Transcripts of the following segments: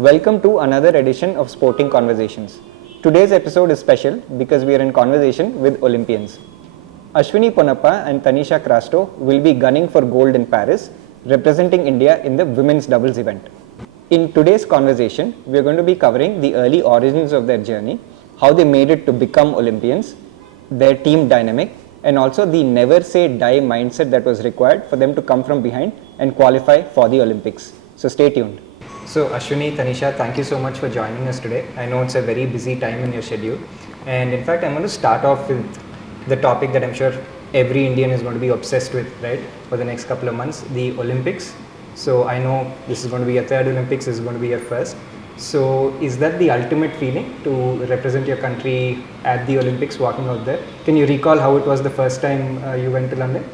Welcome to another edition of Sporting Conversations. Today's episode is special because we are in conversation with Olympians. Ashwini Ponnappa and Tanisha Crasto will be gunning for gold in Paris, representing India in the women's doubles event. In today's conversation, we are going to be covering the early origins of their journey, how they made it to become Olympians, their team dynamic, and also the never say die mindset that was required for them to come from behind and qualify for the Olympics. So stay tuned. So Ashwini, Tanisha, thank you so much for joining us today. I know it's a very busy time in your schedule, and in fact I'm going to start off with the topic that I'm sure every Indian is going to be obsessed with, right, for the next couple of months, the Olympics. So I know this is going to be your third Olympics, this is going to be your first. So is that the ultimate feeling to represent your country at the Olympics, walking out there? Can you recall how it was the first time you went to London?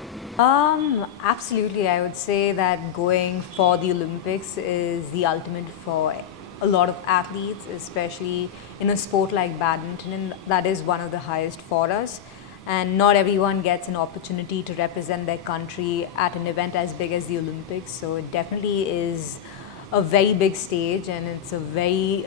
Absolutely. I would say that going for the Olympics is the ultimate for a lot of athletes, especially in a sport like badminton, and that is one of the highest for us. And not everyone gets an opportunity to represent their country at an event as big as the Olympics. So it definitely is a very big stage, and it's a very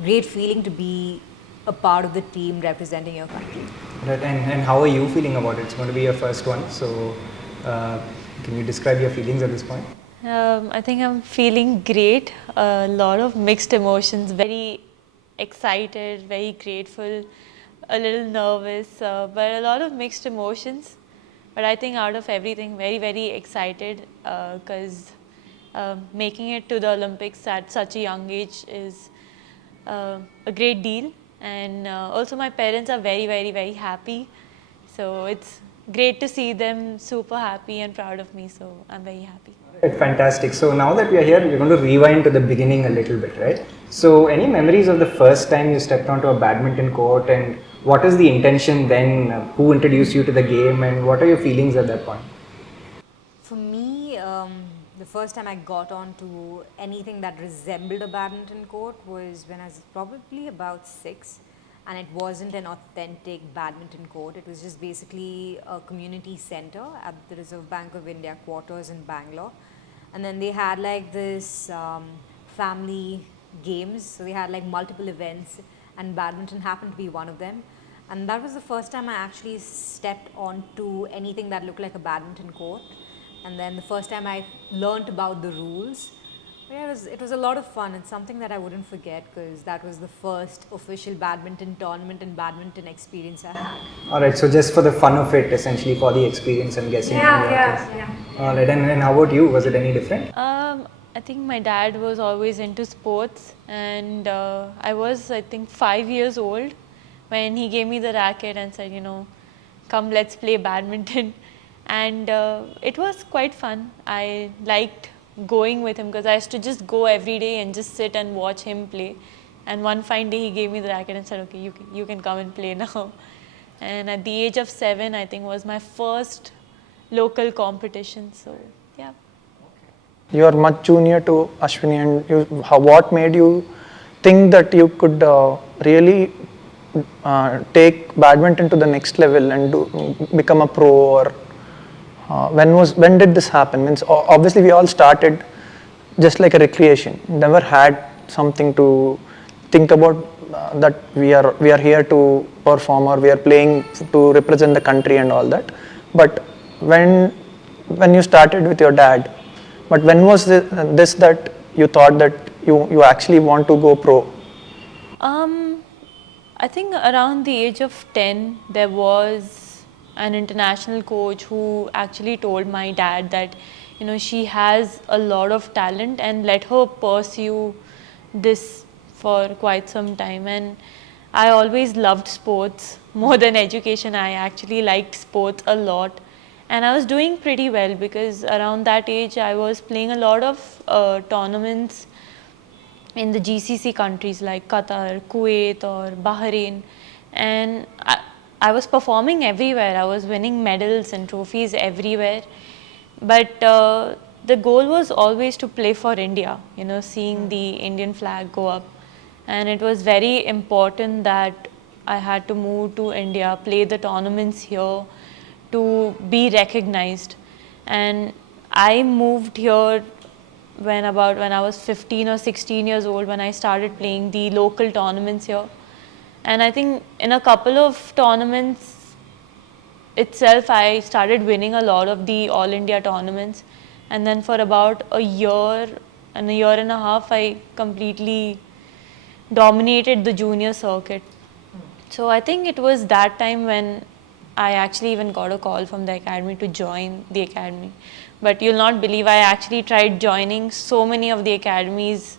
great feeling to be a part of the team representing your country. Right, and how are you feeling about it? It's going to be your first one, so can you describe your feelings at this point? I think I'm feeling great. A lot of mixed emotions. Very excited, very grateful, a little nervous, but a lot of mixed emotions. But I think out of everything, very, very excited because making it to the Olympics at such a young age is a great deal. And also my parents are very, very, very happy. So it's great to see them super happy and proud of me. So I'm very happy. Right, fantastic. So now that we are here, we're going to rewind to the beginning a little bit, right? So any memories of the first time you stepped onto a badminton court, and what is the intention then? Who introduced you to the game, and what are your feelings at that point? For me, the first time I got onto anything that resembled a badminton court was when I was probably about 6, and it wasn't an authentic badminton court. It was just basically a community center at the Reserve Bank of India quarters in Bangalore. And then they had like this family games, so they had like multiple events, and badminton happened to be one of them. And that was the first time I actually stepped onto anything that looked like a badminton court. And then the first time I learnt about the rules. Yeah, it was a lot of fun. It's something that I wouldn't forget because that was the first official badminton tournament and badminton experience I had. Alright, so just for the fun of it, essentially for the experience, I'm guessing. Yeah. Alright, and how about you? Was it any different? I think my dad was always into sports, and I was, I think, 5 years old when he gave me the racket and said, come, let's play badminton. And it was quite fun. I liked going with him because I used to just go every day and just sit and watch him play. And one fine day he gave me the racket and said, okay, you can come and play now. And at the age of 7, I think was my first local competition. So yeah. You are much junior to Ashwini, and what made you think that you could really take badminton to the next level and become a pro? Or when did this happen? Means obviously we all started just like a recreation. Never had something to think about that we are here to perform, or we are playing to represent the country and all that. But when you started with your dad, but when was this that you thought that you actually want to go pro? I think around the age of 10, there was an international coach who actually told my dad that, she has a lot of talent and let her pursue this for quite some time. And I always loved sports more than education. I actually liked sports a lot. And I was doing pretty well because around that age, I was playing a lot of tournaments in the GCC countries like Qatar, Kuwait or Bahrain, and I was performing everywhere. I was winning medals and trophies everywhere, but the goal was always to play for India, seeing the Indian flag go up, and it was very important that I had to move to India, play the tournaments here to be recognized. And I moved here when I was 15 or 16 years old, when I started playing the local tournaments here. And I think in a couple of tournaments itself, I started winning a lot of the All India tournaments. And then for about a year and a half, I completely dominated the junior circuit. So I think it was that time when I actually even got a call from the academy to join the academy. But you'll not believe, I actually tried joining so many of the academies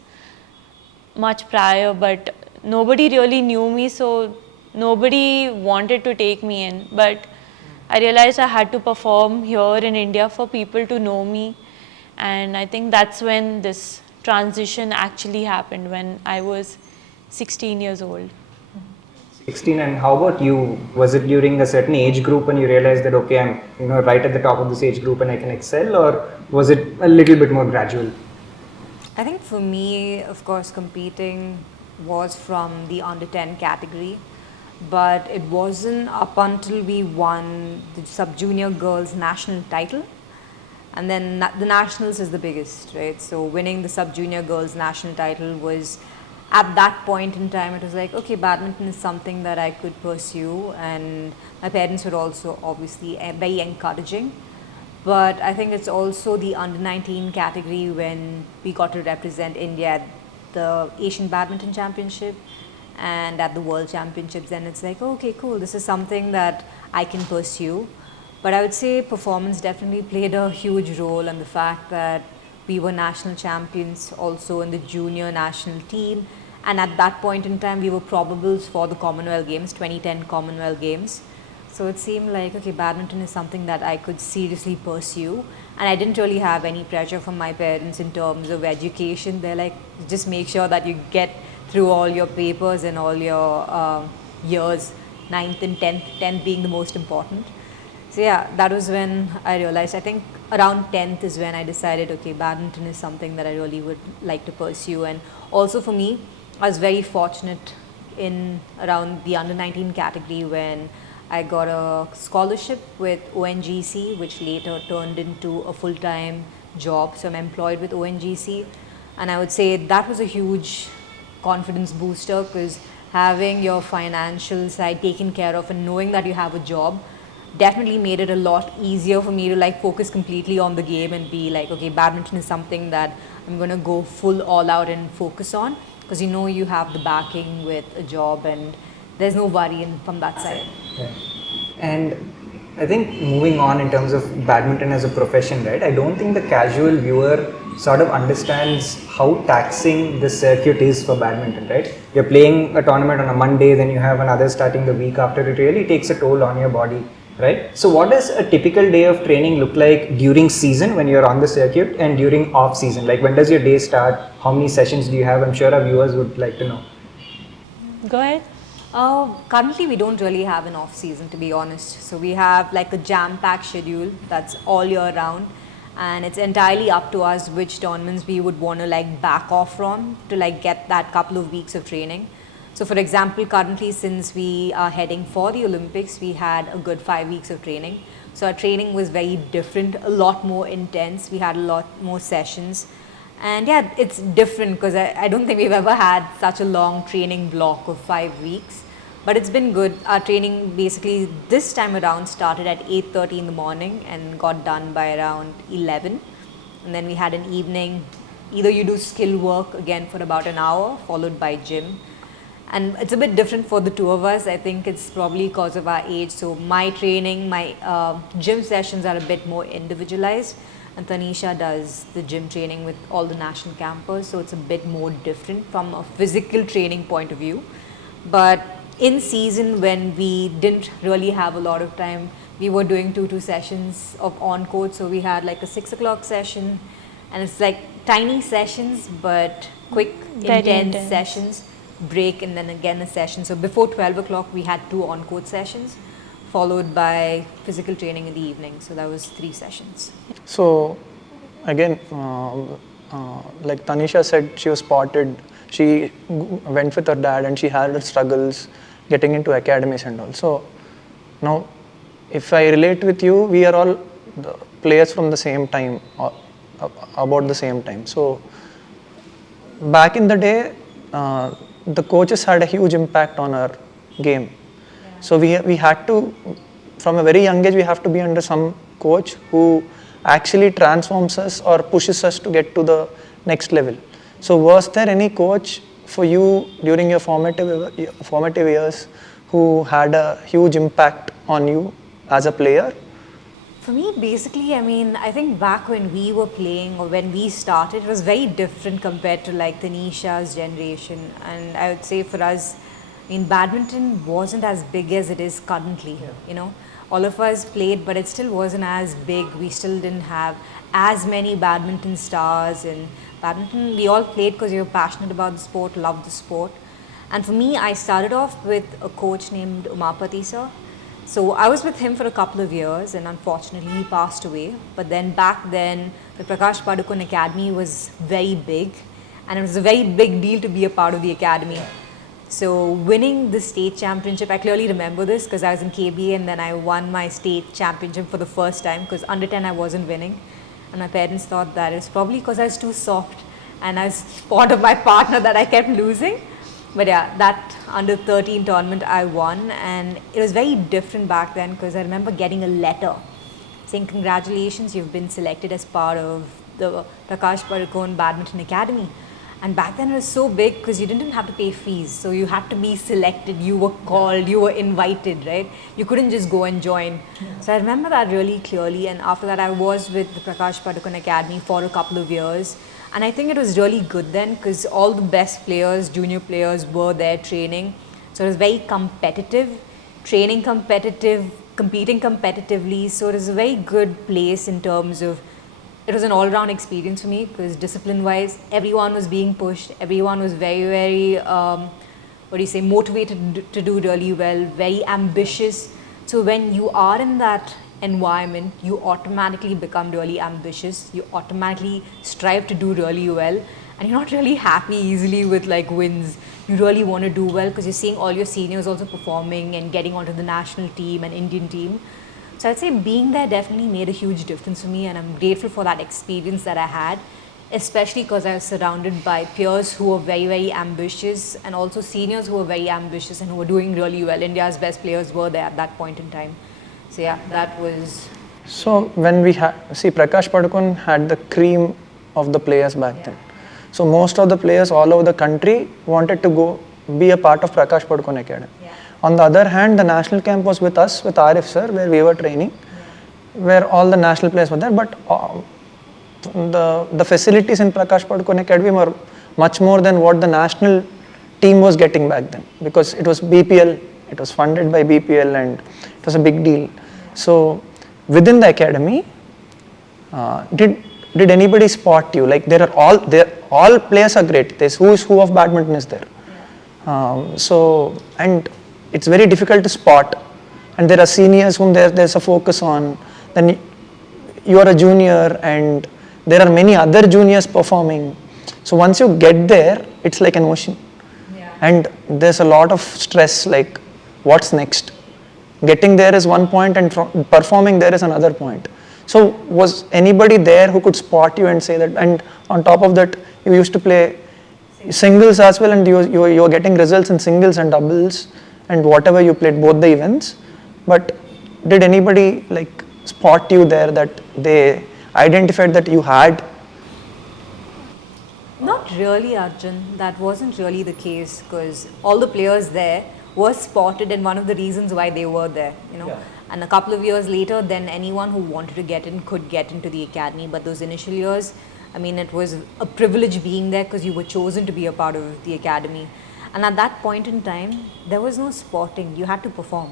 much prior, but nobody really knew me, so nobody wanted to take me in. But I realized I had to perform here in India for people to know me, and I think that's when this transition actually happened, when I was 16 years old. 16. And how about you? Was it during a certain age group when you realized that, okay, I'm right at the top of this age group and I can excel, or was it a little bit more gradual? I think for me, of course, competing was from the under 10 category, but it wasn't up until we won the sub junior girls national title. And then the nationals is the biggest, right? So winning the sub junior girls national title was, at that point in time, it was like, okay, badminton is something that I could pursue, and my parents were also obviously very encouraging. But I think it's also the under 19 category when we got to represent India at the Asian Badminton Championship and at the World Championships. And it's like, okay, cool, this is something that I can pursue. But I would say performance definitely played a huge role, and the fact that we were national champions also in the junior national team. And at that point in time, we were probables for the Commonwealth Games, 2010 Commonwealth Games. So it seemed like, okay, badminton is something that I could seriously pursue. And I didn't really have any pressure from my parents in terms of education. They're like, just make sure that you get through all your papers and all your years, 9th and 10th being the most important. So yeah, that was when I realized, I think around 10th is when I decided, okay, badminton is something that I really would like to pursue. And also for me, I was very fortunate in around the under 19 category when I got a scholarship with ONGC, which later turned into a full-time job. So I'm employed with ONGC. And I would say that was a huge confidence booster, because having your financial side taken care of and knowing that you have a job definitely made it a lot easier for me to like focus completely on the game and be like, okay, badminton is something that I'm going to go full all out and focus on, because you have the backing with a job and there's no worry from that side. Yeah. And I think moving on in terms of badminton as a profession, right? I don't think the casual viewer sort of understands how taxing the circuit is for badminton, right? You're playing a tournament on a Monday, then you have another starting the week after. It really takes a toll on your body, right? So what does a typical day of training look like during season when you're on the circuit, and during off season? Like, when does your day start? How many sessions do you have? I'm sure our viewers would like to know. Go ahead. Currently, we don't really have an off season, to be honest. So we have like a jam-packed schedule that's all year round, and it's entirely up to us which tournaments we would want to like back off from to like get that couple of weeks of training. So for example, currently, since we are heading for the Olympics, we had a good 5 weeks of training. So our training was very different, a lot more intense. We had a lot more sessions. And yeah, it's different because I don't think we've ever had such a long training block of 5 weeks. But it's been good. Our training basically this time around started at 8:30 in the morning and got done by around 11. And then we had an evening. Either you do skill work again for about an hour, followed by gym. And it's a bit different for the two of us. I think it's probably because of our age. So my training, my gym sessions are a bit more individualized. And Tanisha does the gym training with all the national campers. So it's a bit more different from a physical training point of view. But in season, when we didn't really have a lot of time, we were doing two sessions of on court. So we had like a 6 o'clock session, and it's like tiny sessions but quick, intense sessions, break, and then again a session. So before 12 o'clock we had 2 on court sessions, followed by physical training in the evening. So that was 3 sessions. So again, like Tanisha said, she was spotted. She went with her dad and she had her struggles getting into academies and all. So now, if I relate with you, we are all the players from the same time. about the same time. So back in the day, the coaches had a huge impact on our game. So we had to, from a very young age, we have to be under some coach who actually transforms us or pushes us to get to the next level. So was there any coach for you during your formative years who had a huge impact on you as a player? For me, basically, I mean, I think back when we were playing or when we started, it was very different compared to like Tanisha's generation. And I would say for us, I mean, badminton wasn't as big as it is currently, you know. All of us played, but it still wasn't as big. We still didn't have as many badminton stars. And badminton, we all played because we were passionate about the sport, loved the sport. And for me, I started off with a coach named Umapati sir. So I was with him for a couple of years, and unfortunately he passed away. But then back then, the Prakash Padukone Academy was very big, and it was a very big deal to be a part of the academy. So winning the state championship, I clearly remember this because I was in KBA and then I won my state championship for the first time because under 10 I wasn't winning. And my parents thought that it was probably because I was too soft and I was fond of my partner that I kept losing. But yeah, that under 13 tournament I won, and it was very different back then because I remember getting a letter saying congratulations, you've been selected as part of the Prakash Padukone Badminton Academy. And back then it was so big because you didn't have to pay fees, so you had to be selected, you were called, you were invited, right? You couldn't just go and join. So I remember that really clearly, and after that I was with the Prakash Padukone Academy for a couple of years. And I think it was really good then because all the best players, junior players were there training. So it was very competitive, training competitive, competing competitively. So it was a very good place in terms of, it was an all-round experience for me because discipline-wise, everyone was being pushed. Everyone was very, motivated to do really well, very ambitious. So when you are in that environment, you automatically become really ambitious. You automatically strive to do really well, and you're not really happy easily with like wins. You really want to do well because you're seeing all your seniors also performing and getting onto the national team and Indian team. So I'd say being there definitely made a huge difference for me, and I'm grateful for that experience that I had, especially because I was surrounded by peers who were very ambitious and also seniors who were very ambitious and who were doing really well. India's best players were there at that point in time. So yeah, that was... So when we see Prakash Padukone had the cream of the players back then. So most of the players all over the country wanted to go be a part of Prakash Padukone Academy. On the other hand, the national camp was with us, with Arif sir, where we were training, where all the national players were there. But the facilities in Prakash Padukone Academy were much more than what the national team was getting back then, because it was BPL, it was funded by BPL, and it was a big deal. So within the academy, did anybody spot you? Like all players are great. There's who is who of badminton is there. And it's very difficult to spot. And there are seniors whom there's a focus on. Then you are a junior, and there are many other juniors performing. So once you get there, it's like an ocean. And there's a lot of stress, like what's next? Getting there is one point and performing there is another point. So was anybody there who could spot you and say that? And on top of that, you used to play singles as well, and you were getting results in singles and doubles and whatever you played, both the events. But did anybody like spot you there, that they identified that you had? Not really, Arjun. That wasn't really the case because all the players there were spotted, and one of the reasons why they were there, you know. And a couple of years later, then anyone who wanted to get in could get into the academy. But those initial years, I mean, it was a privilege being there because you were chosen to be a part of the academy. And at that point in time, there was no spotting. You had to perform.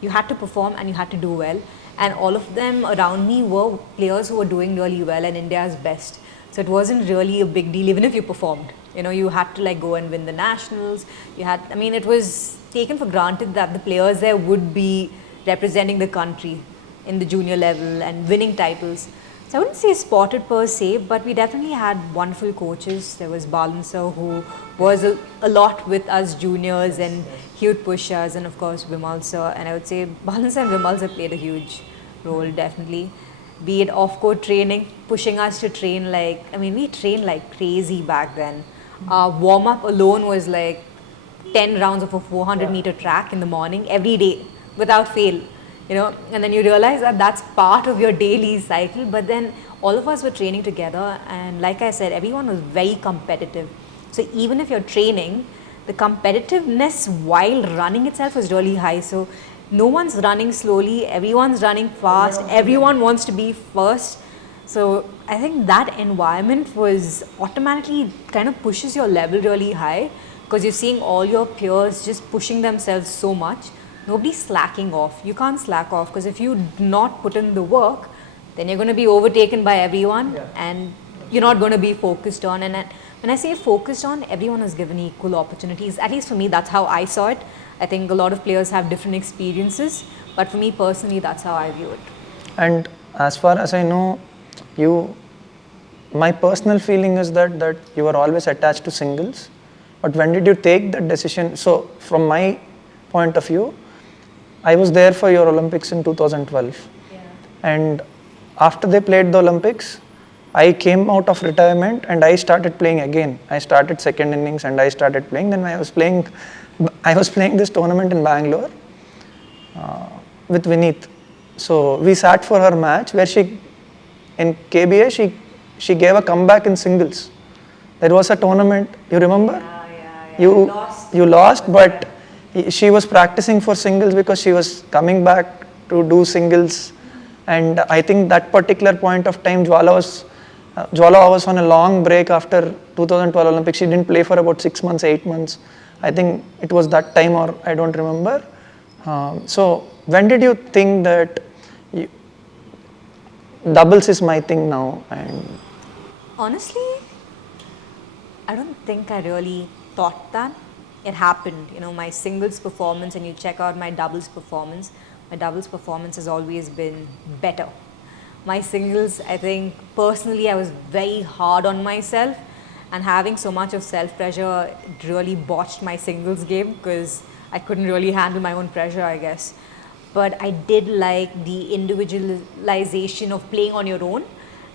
You had to perform and you had to do well. And all of them around me were players who were doing really well and India's best. So it wasn't really a big deal, even if you performed. You know, you had to like go and win the nationals. It was taken for granted that the players there would be representing the country in the junior level and winning titles. So I wouldn't say spotted per se, but we definitely had wonderful coaches. There was Balan sir, who was a lot with us juniors, and he would push us, and of course Vimal sir. And I would say Balan sir and Vimal sir played a huge role, definitely. be it off-court training, pushing us to train like, I mean, we trained like crazy back then. Warm-up alone was like 10 rounds of a 400-meter track in the morning every day without fail, you know, and then you realize that that's part of your daily cycle. But then all of us were training together, and like I said, everyone was very competitive. So even if you're training, the competitiveness while running itself is really high. So no one's running slowly, everyone's running fast, everyone wants to be first. So I think that environment was automatically kind of pushes your level really high, because you're seeing all your peers just pushing themselves so much. Nobody's slacking off. You can't slack off, because if you do not put in the work, then you're going to be overtaken by everyone, and you're not going to be focused on. And when I say focused on, everyone is given equal opportunities. At least for me, that's how I saw it. I think a lot of players have different experiences, but for me personally, that's how I view it. And as far as I know, my personal feeling is that you are always attached to singles. But when did you take that decision? So from my point of view, I was there for your Olympics in 2012. Yeah. And after they played the Olympics, I came out of retirement and I started playing again. I started second innings and I started playing. Then I was playing this tournament in Bangalore with Vineet. So we sat for her match where in KBA, she gave a comeback in singles. There was a tournament, you remember? Yeah. You lost, but she was practicing for singles because she was coming back to do singles. And I think that particular point of time, Jwala was on a long break after 2012 Olympics. She didn't play for about 6 months, 8 months. I think it was that time, or I don't remember. So when did you think that doubles is my thing now? And honestly, I don't think I really thought that. It happened, you know, my singles performance, and you check out my doubles performance has always been better. My singles, I think personally I was very hard on myself, and having so much of self-pressure really botched my singles game, because I couldn't really handle my own pressure, I guess. But I did like the individualization of playing on your own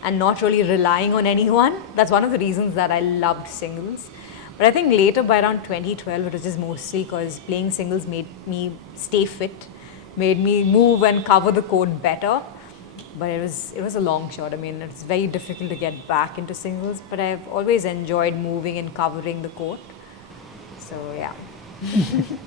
and not really relying on anyone. That's one of the reasons that I loved singles. But I think later, by around 2012, it was just mostly because playing singles made me stay fit, made me move and cover the court better. But it was a long shot. I mean, it's very difficult to get back into singles, but I've always enjoyed moving and covering the court. So yeah.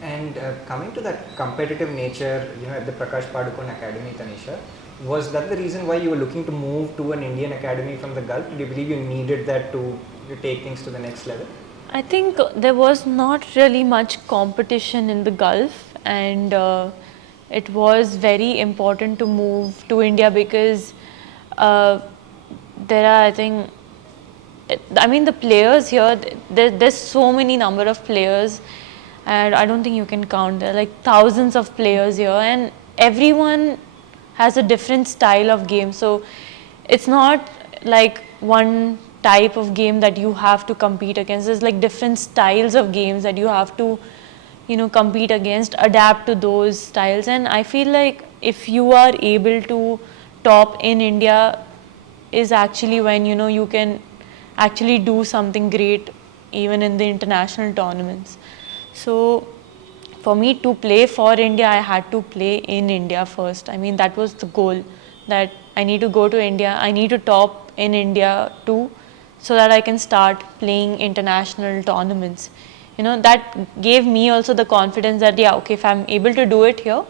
And coming to that competitive nature, you know, at the Prakash Padukone Academy, Tanisha, was that the reason why you were looking to move to an Indian academy from the Gulf? Do you believe you needed that to take things to the next level? I think there was not really much competition in the Gulf, and it was very important to move to India because there are, the players here, there's so many number of players, and I don't think you can count. There are like thousands of players here, and everyone has a different style of game. So it's not like one type of game that you have to compete against. There's like different styles of games that you have to, compete against, adapt to those styles. And I feel like if you are able to top in India is actually when, you can actually do something great even in the international tournaments. So for me to play for India, I had to play in India first. I mean, that was the goal, that I need to go to India, I need to top in India too, so that I can start playing international tournaments. That gave me also the confidence that, if I'm able to do it here,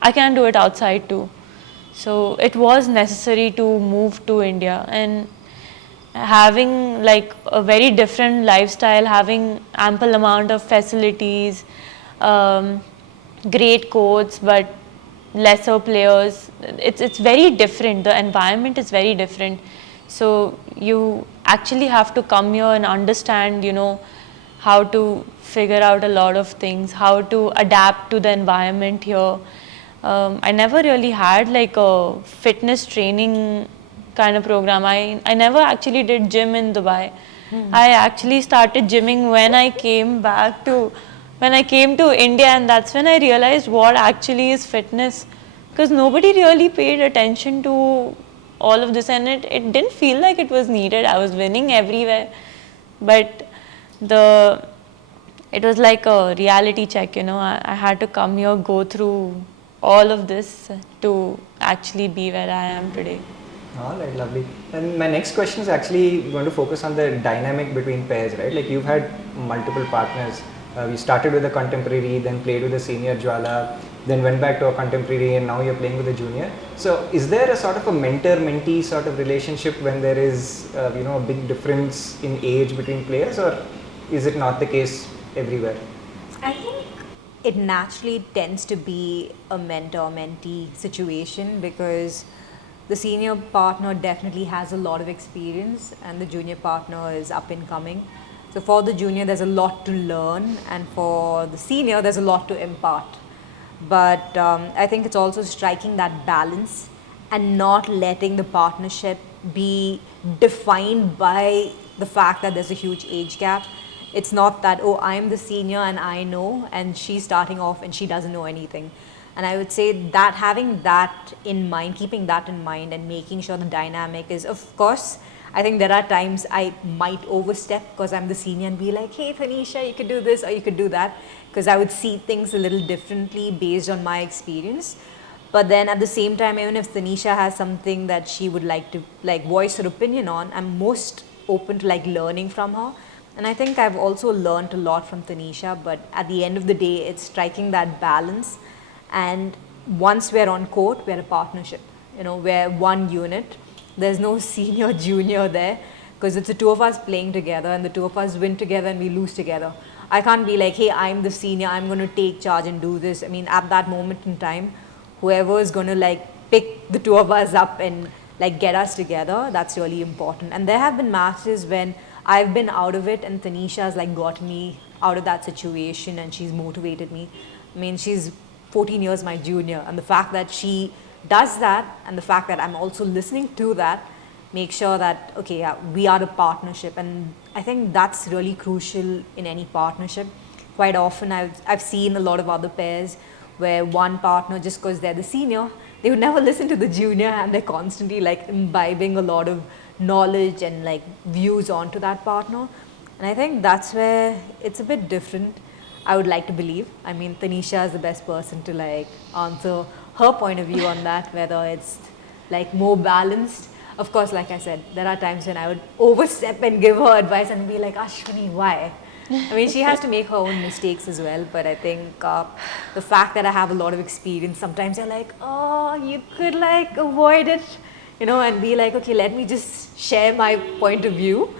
I can do it outside too. So it was necessary to move to India, and having like a very different lifestyle, having ample amount of facilities, great courts, but lesser players. It's very different. The environment is very different. So you actually have to come here and understand, how to figure out a lot of things, how to adapt to the environment here. I never really had like a fitness training kind of program. I never actually did gym in Dubai. I actually started gymming when I came to India, and that's when I realized what actually is fitness, because nobody really paid attention to all of this, and it didn't feel like it was needed. I was winning everywhere, but it was like a reality check, you know. I had to come here, go through all of this to actually be where I am today. All right, lovely. And my next question is actually going to focus on the dynamic between pairs, right? Like you've had multiple partners. You started with a contemporary, then played with a senior Jwala, then went back to a contemporary, and now you're playing with a junior. So is there a sort of a mentor-mentee sort of relationship when there is, you know, a big difference in age between players, or is it not the case everywhere? I think it naturally tends to be a mentor-mentee situation because the senior partner definitely has a lot of experience and the junior partner is up and coming. So for the junior, there's a lot to learn, and for the senior, there's a lot to impart. But I think it's also striking that balance and not letting the partnership be defined by the fact that there's a huge age gap. It's not that, oh, I'm the senior and I know, and she's starting off and she doesn't know anything. And I would say that having that in mind, keeping that in mind and making sure the dynamic is, of course, I think there are times I might overstep because I'm the senior and be like, hey, Tanisha, you could do this or you could do that, because I would see things a little differently based on my experience. But then at the same time, even if Tanisha has something that she would like to like voice her opinion on, I'm most open to like learning from her. And I think I've also learned a lot from Tanisha, but at the end of the day, it's striking that balance. And once we're on court, we're a partnership, you know, we're one unit. There's no senior, junior there, because it's the two of us playing together and the two of us win together and we lose together. I can't be like, hey, I'm the senior, I'm going to take charge and do this. I mean, at that moment in time, whoever is going to like pick the two of us up and like get us together, that's really important. And there have been matches when I've been out of it and Tanisha has like got me out of that situation and she's motivated me. I mean, she's 14 years my junior, and the fact that she does that and the fact that I'm also listening to that makes sure that, okay, yeah, we are a partnership. And I think that's really crucial in any partnership. Quite often I've seen a lot of other pairs where one partner, just because they're the senior, they would never listen to the junior and they're constantly like imbibing a lot of knowledge and like views onto that partner. And I think that's where it's a bit different, I would like to believe. I mean, Tanisha is the best person to like answer her point of view on that, whether it's like more balanced. Of course, like I said, there are times when I would overstep and give her advice and be like, Ashwini, why? I mean, she has to make her own mistakes as well, but I think the fact that I have a lot of experience, sometimes you're like, oh, you could like avoid it, you know, and be like, okay, let me just share my point of view.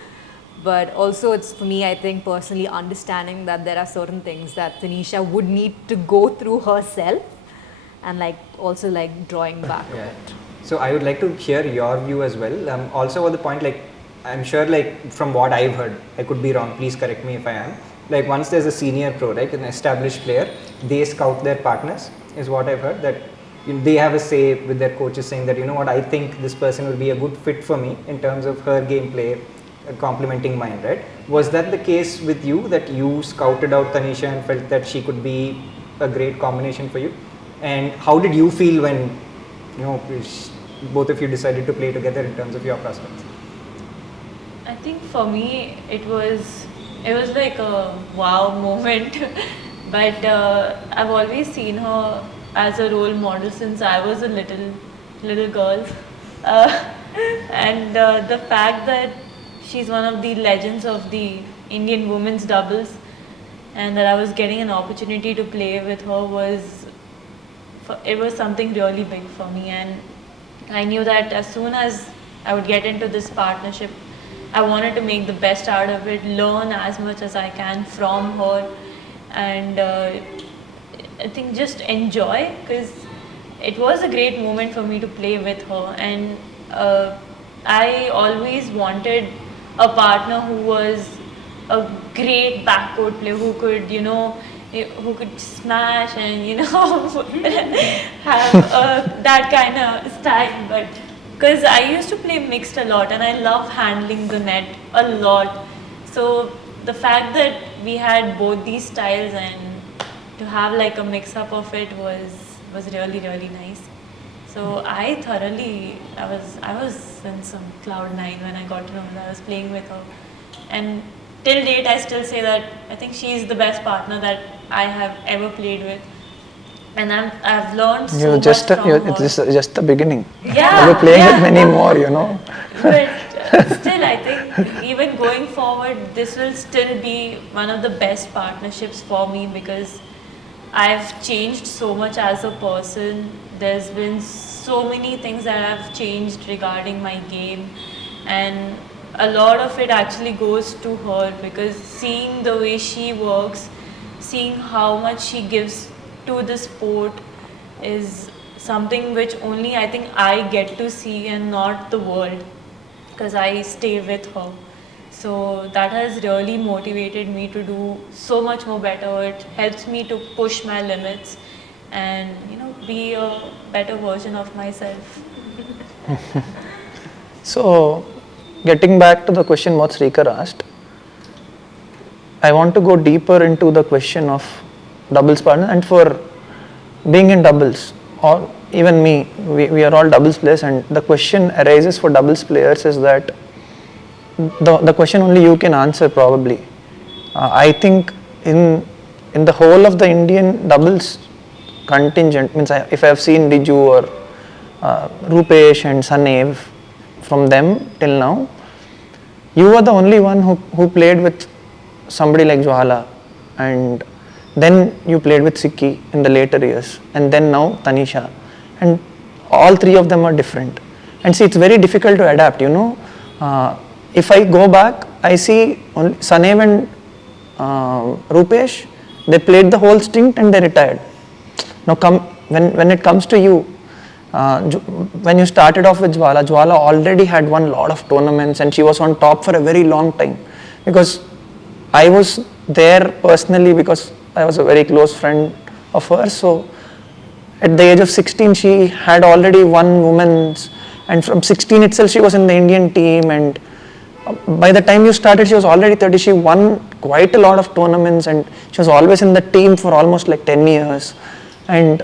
But also it's for me, I think personally understanding that there are certain things that Tanisha would need to go through herself and like also like drawing back a bit. So I would like to hear your view as well. Also on the point, like I'm sure like from what I've heard, I could be wrong, please correct me if I am. Like once there's a senior pro, like an established player, they scout their partners is what I've heard, that they have a say with their coaches saying that, you know what, I think this person will be a good fit for me in terms of her gameplay, complementing mine, right? Was that the case with you, that you scouted out Tanisha and felt that she could be a great combination for you? And how did you feel when, you know, both of you decided to play together in terms of your prospects? I think for me it was like a wow moment. But I've always seen her as a role model since I was a little girl, and the fact that she's one of the legends of the Indian women's doubles, and that I was getting an opportunity to play with her was something really big for me. And I knew that as soon as I would get into this partnership, I wanted to make the best out of it, learn as much as I can from her, and I think just enjoy, because it was a great moment for me to play with her. And I always wanted a partner who was a great backcourt player, who could, you know, who could smash and, you know, have that kind of style. But because I used to play mixed a lot and I love handling the net a lot, so the fact that we had both these styles and to have like a mix up of it was really nice. So I was in some cloud nine when I got to know that I was playing with her, and till date I still say that I think she's the best partner that I have ever played with, and I've learned so much from her. It's just the beginning. Yeah, You're playing yeah. with many more, you know. But still, I think even going forward, this will still be one of the best partnerships for me because I've changed so much as a person. There's been so many things that have changed regarding my game, and a lot of it actually goes to her because seeing the way she works, seeing how much she gives to the sport is something which only I think I get to see and not the world because I stay with her. So that has really motivated me to do so much more better. It helps me to push my limits and be a better version of myself. So, getting back to the question what Srikar asked, I want to go deeper into the question of doubles partner, and for being in doubles, or even me, we are all doubles players, and the question arises for doubles players is that the question only you can answer probably. I think in the whole of the Indian doubles contingent, means if I have seen Diju or Rupesh and Sanev, from them till now, you were the only one who played with somebody like Jwala, and then you played with Sikki in the later years, and then now Tanisha, and all three of them are different. And see, it's very difficult to adapt, if I go back, I see only Sanev and Rupesh, they played the whole stint and they retired. Now when it comes to you, when you started off with Jwala already had won a lot of tournaments and she was on top for a very long time, because I was there personally because I was a very close friend of hers. So at the age of 16 she had already won women's, and from 16 itself she was in the Indian team, and by the time you started she was already 30. She won quite a lot of tournaments and she was always in the team for almost like 10 years. And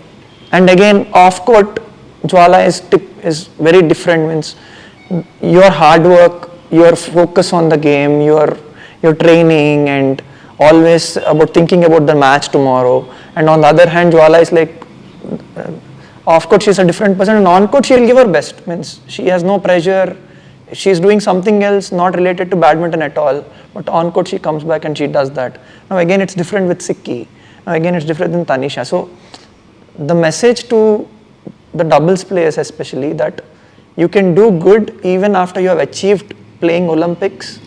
again, off court, Jwala is very different. Means your hard work, your focus on the game, your training, and always about thinking about the match tomorrow. And on the other hand, Jwala is like off court she's a different person, and on court she'll give her best. Means she has no pressure. She's doing something else not related to badminton at all, but on court she comes back and she does that. Now again it's different with Sikki. Now again it's different than Tanisha. So the message to the doubles players especially, that you can do good even after you have achieved playing Olympics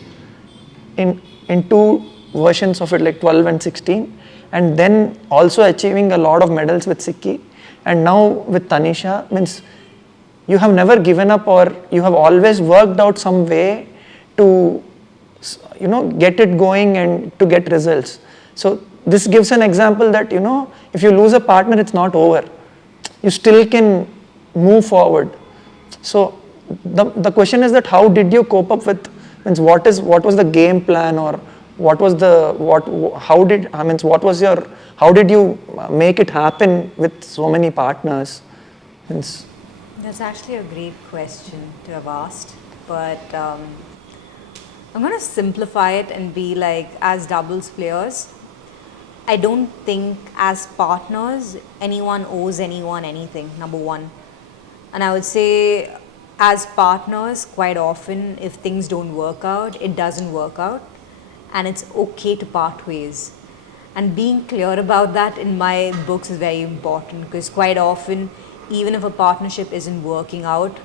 in two versions of it, like 12 and 16, and then also achieving a lot of medals with Sikki, and now with Tanisha. Means you have never given up, or you have always worked out some way to get it going and to get results. So this gives an example that if you lose a partner, it's not over. You still can move forward. So the question is that how did you cope up with, means what was the game plan, or how did you make it happen with so many partners? Means, that's actually a great question to have asked, but I'm going to simplify it and be like, as doubles players, I don't think as partners anyone owes anyone anything, number one. And I would say as partners, quite often if things don't work out, it doesn't work out, and it's okay to part ways. And being clear about that in my books is very important, because quite often, even if a partnership isn't working out,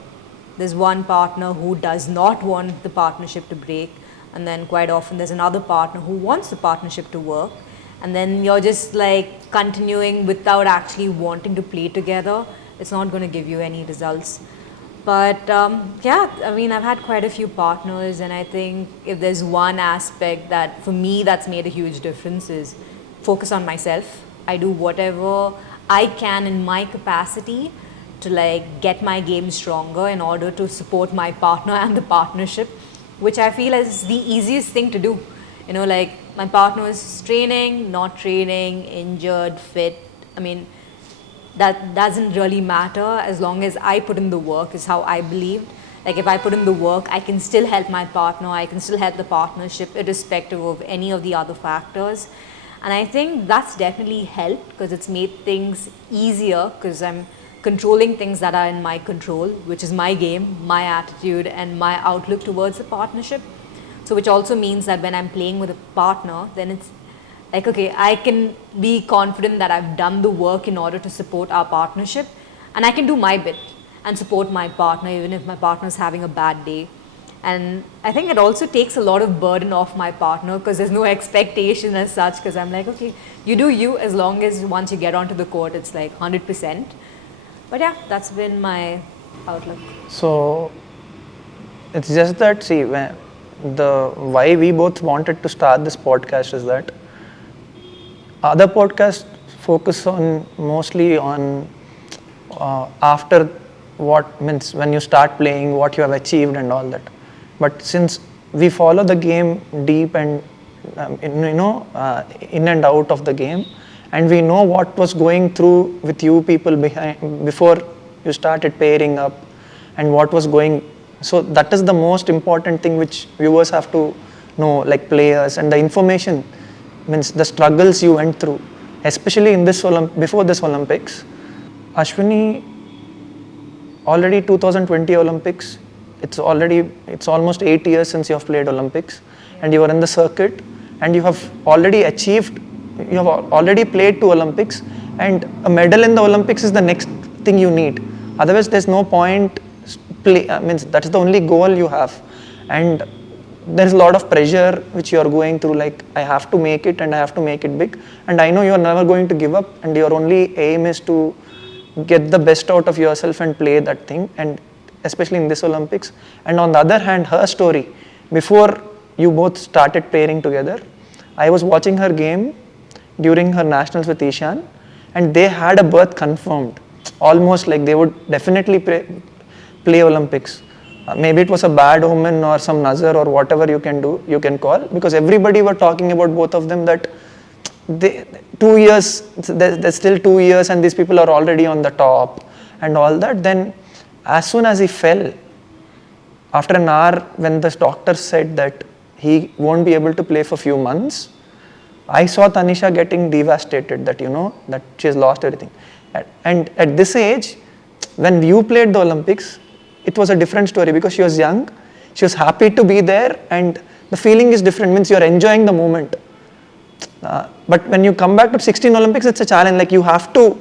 there's one partner who does not want the partnership to break, and then quite often there's another partner who wants the partnership to work, and then you're just like continuing without actually wanting to play together. It's not going to give you any results. But yeah, I mean, I've had quite a few partners, and I think if there's one aspect that for me that's made a huge difference is focus on myself. I do whatever I can in my capacity to like get my game stronger in order to support my partner and the partnership, which I feel is the easiest thing to do. Like my partner is training, not training, injured, fit. I mean, that doesn't really matter as long as I put in the work, is how I believed. Like if I put in the work, I can still help my partner, I can still help the partnership irrespective of any of the other factors. And I think that's definitely helped because it's made things easier because I'm controlling things that are in my control, which is my game, my attitude, and my outlook towards the partnership. So which also means that when I'm playing with a partner, then it's like, okay, I can be confident that I've done the work in order to support our partnership, and I can do my bit and support my partner even if my partner's having a bad day. And I think it also takes a lot of burden off my partner because there's no expectation as such, because I'm like, okay, you do you, as long as once you get onto the court, it's like 100%. But yeah, that's been my outlook. So it's just that, see, why we both wanted to start this podcast is that other podcasts focus on mostly on after what means when you start playing, what you have achieved and all that. But since we follow the game deep and in and out of the game, and we know what was going through with you people before you started pairing up, and what was going. So that is the most important thing which viewers have to know, like players, and the information means the struggles you went through, especially in this before this Olympics. Ashwini, already 2020 Olympics, it's almost 8 years since you have played Olympics, and you are in the circuit, and you have already played 2 Olympics, and a medal in the Olympics is the next thing you need. Otherwise, there's no point that is the only goal you have, and there's a lot of pressure which you are going through, like I have to make it and I have to make it big, and I know you are never going to give up, and your only aim is to get the best out of yourself and play that thing, and especially in this Olympics. And on the other hand, her story, before you both started pairing together, I was watching her game during her nationals with Ishan, and they had a berth confirmed, almost like they would definitely play Olympics. Maybe it was a bad omen or some nazar or whatever you can call, because everybody were talking about both of them that 2 years, there's still 2 years and these people are already on the top and all that. Then as soon as he fell, after an hour when the doctor said that he won't be able to play for a few months, I saw Tanisha getting devastated that that she has lost everything. And at this age, when you played the Olympics, it was a different story because she was young, she was happy to be there, and the feeling is different, means you're enjoying the moment. But when you come back to 16 Olympics, it's a challenge. Like you have to,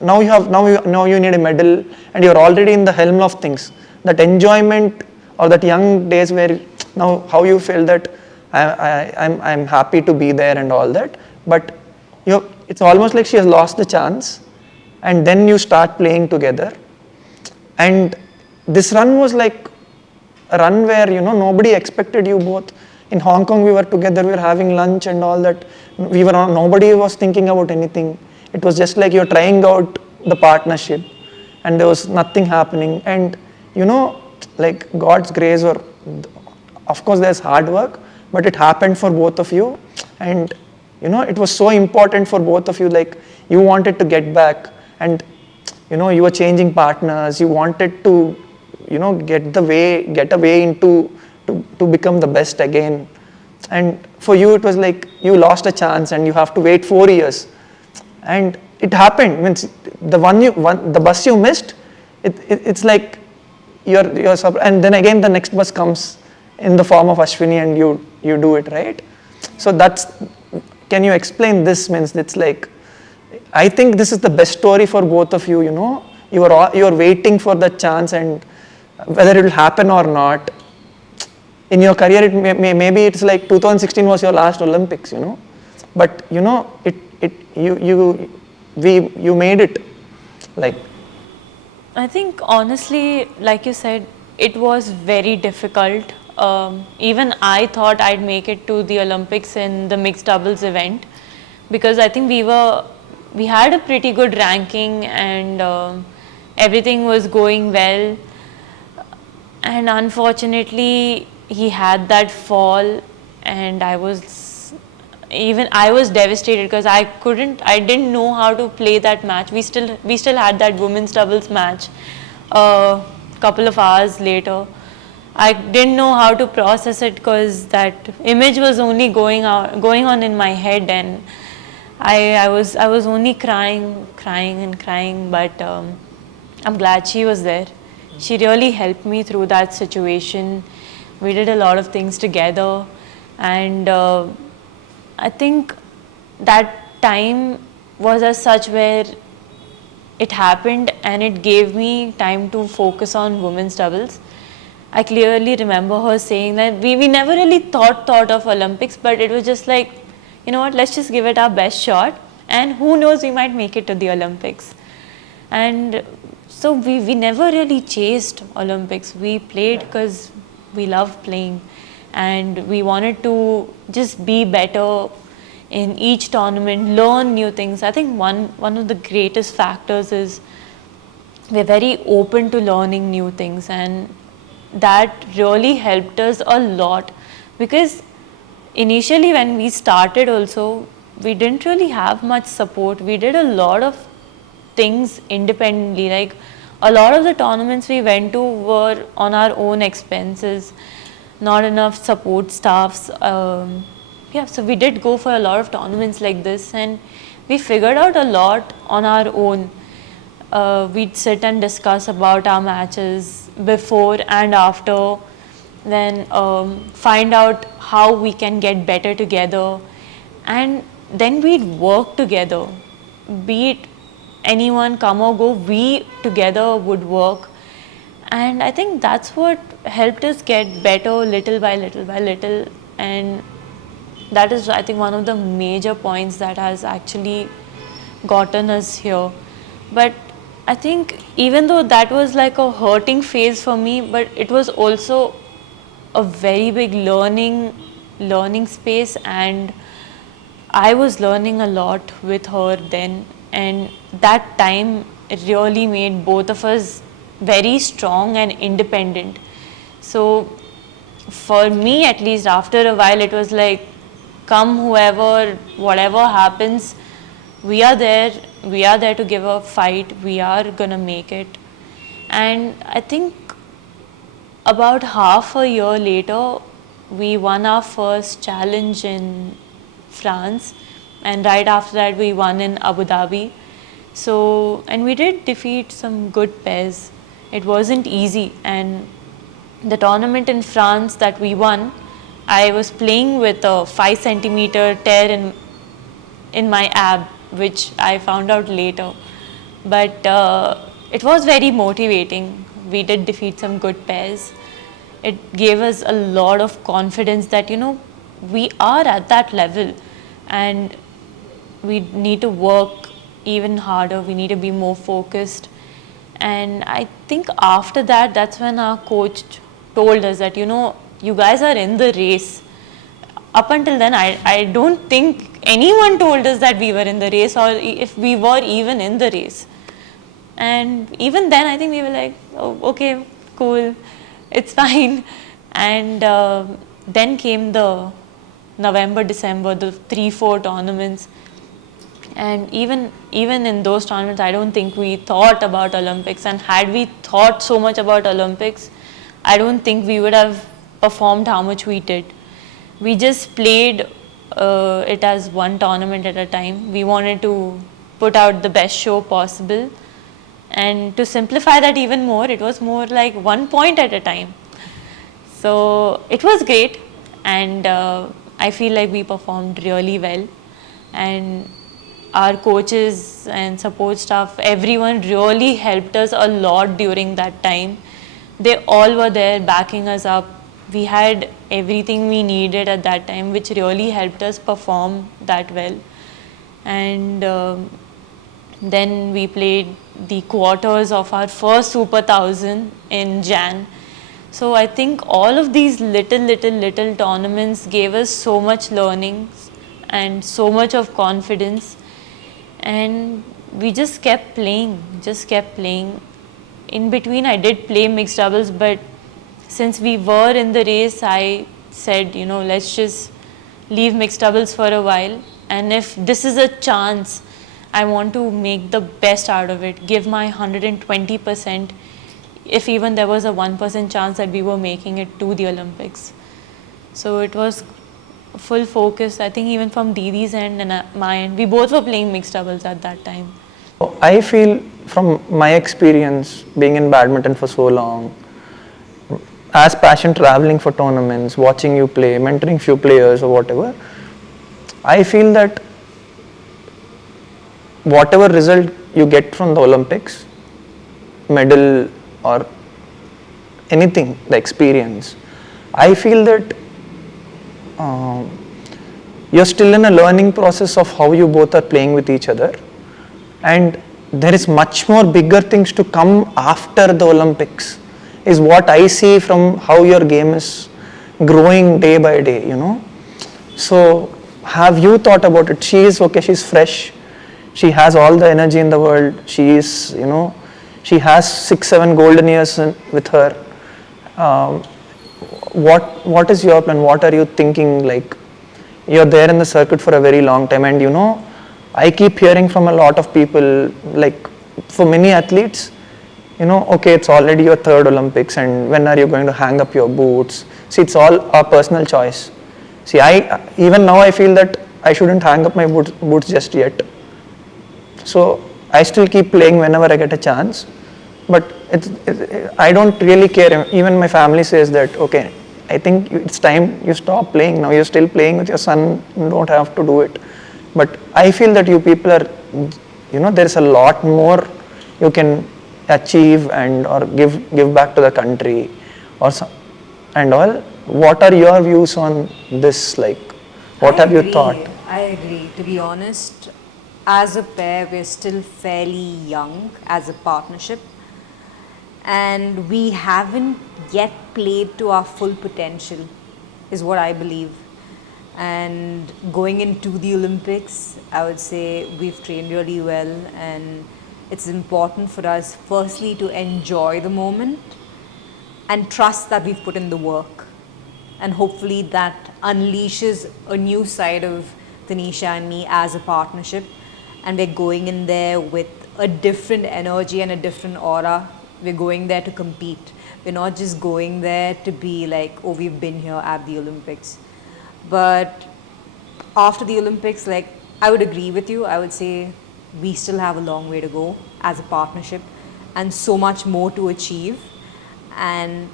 now you need a medal, and you're already in the helm of things. That enjoyment or that young days where now how you feel that I'm happy to be there and all that. But it's almost like she has lost the chance, and then you start playing together. And this run was like a run where nobody expected you both. In Hong Kong we were together, we were having lunch and all that. Nobody was thinking about anything. It was just like you're trying out the partnership, and there was nothing happening. And like God's grace, or of course there's hard work, but it happened for both of you. And it was so important for both of you, like you wanted to get back, and you were changing partners, you wanted to get a way into to become the best again. And for you it was like you lost a chance and you have to wait 4 years, and it happened. Means the bus you missed, it's like you're and then again the next bus comes in the form of Ashwini, and you do it right. So can you explain this? Means it's like, I think this is the best story for both of you. You're waiting for the chance, and whether it will happen or not in your career, maybe it's like 2016 was your last Olympics, but you made it. Like, I think honestly, like you said, it was very difficult. Even I thought I'd make it to the Olympics in the mixed doubles event, because I think we had a pretty good ranking, and everything was going well. And unfortunately, he had that fall, and I was even I was devastated because I didn't know how to play that match. We still had that women's doubles match a couple of hours later. I didn't know how to process it because that image was only going on in my head, and I was only crying and crying. But I'm glad she was there. She really helped me through that situation. We did a lot of things together, and I think that time was as such where it happened, and it gave me time to focus on women's doubles. I clearly remember her saying that we never really thought of Olympics, but it was just like, you know what, let's just give it our best shot, and who knows, we might make it to the Olympics. And so we never really chased Olympics. We played because we love playing, and we wanted to just be better in each tournament, learn new things. I think one of the greatest factors is we're very open to learning new things, and that really helped us a lot, because initially when we started also, we didn't really have much support. We did a lot of things independently. Like a lot of the tournaments we went to were on our own expenses, not enough support staffs. So we did go for a lot of tournaments like this, and we figured out a lot on our own. We'd sit and discuss about our matches before and after, then find out how we can get better together, and then we'd work together. Be it anyone come or go, we together would work. And I think that's what helped us get better little by little, and that is, I think, one of the major points that has actually gotten us here. But I think even though that was like a hurting phase for me, but it was also a very big learning space, and I was learning a lot with her then, and that time really made both of us very strong and independent. So for me, at least, after a while, it was like, come whoever, whatever happens, we are there to give a fight, we are gonna make it. And I think about half a year later, we won our first challenge in France, and right after that we won in Abu Dhabi. So, and we did defeat some good pairs. It wasn't easy, and the tournament in France that we won, I was playing with a 5 centimeter tear in my ab, which I found out later. But it was very motivating. We did defeat some good pairs. It gave us a lot of confidence that, you know, we are at that level, and we need to work even harder. We need to be more focused. And I think after that, that's when our coach told us that, you know, you guys are in the race. Up until then, I don't think anyone told us that we were in the race, or if we were even in the race. And even then, I think we were like, oh, okay, cool, it's fine. And then came the November, December, the 3-4 tournaments. And even in those tournaments, I don't think we thought about Olympics. And had we thought so much about Olympics, I don't think we would have performed how much we did. We just played it as one tournament at a time. We wanted to put out the best show possible. And to simplify that even more, it was more like 1 point at a time. So it was great, and I feel like we performed really well. And our coaches and support staff, everyone really helped us a lot during that time. They all were there backing us up. We had everything we needed at that time, which really helped us perform that well. And then we played the quarters of our first Super 1000 in Jan. So I think all of these little tournaments gave us so much learning and so much of confidence. And we just kept playing. In between, I did play mixed doubles, but since we were in the race, I said, you know, let's just leave mixed doubles for a while, and if this is a chance, I want to make the best out of it, give my 120%, if even there was a 1% chance that we were making it to the Olympics. So it was full focus, I think, even from Didi's end and my end. We both were playing mixed doubles at that time. I feel from my experience being in badminton for so long, as passion traveling for tournaments, watching you play, mentoring few players or whatever, I feel that whatever result you get from the Olympics, medal or anything, the experience, I feel that you're still in a learning process of how you both are playing with each other, and there is much more bigger things to come after the Olympics, is what I see from how your game is growing day by day, you know. So have you thought about it? She is okay, she's fresh, she has all the energy in the world, she is, you know, she has 6-7 golden years with her. What is your plan? What are you thinking? Like, you're there in the circuit for a very long time, and you know, I keep hearing from a lot of people, like for many athletes, you know, okay, it's already your third Olympics, and when are you going to hang up your boots? See, it's all a personal choice. See, even now I feel that I shouldn't hang up my boots just yet. So I still keep playing whenever I get a chance, but I don't really care. Even my family says that, okay, I think it's time you stop playing now. You're still playing with your son, you don't have to do it. But I feel that you people are, you know, there's a lot more you can achieve and or give back to the country or some, and all. What are your views on this? Like, what have you thought? I agree. To be honest, as a pair, we're still fairly young as a partnership, and we haven't yet played to our full potential, is what I believe. And going into the Olympics, I would say we've trained really well, and it's important for us firstly to enjoy the moment and trust that we've put in the work, and hopefully that unleashes a new side of Tanisha and me as a partnership, and we're going in there with a different energy and a different aura. We're going there to compete. We're not just going there to be like, oh, we've been here at the Olympics. But after the Olympics, like, I would agree with you. I would say we still have a long way to go as a partnership and so much more to achieve. And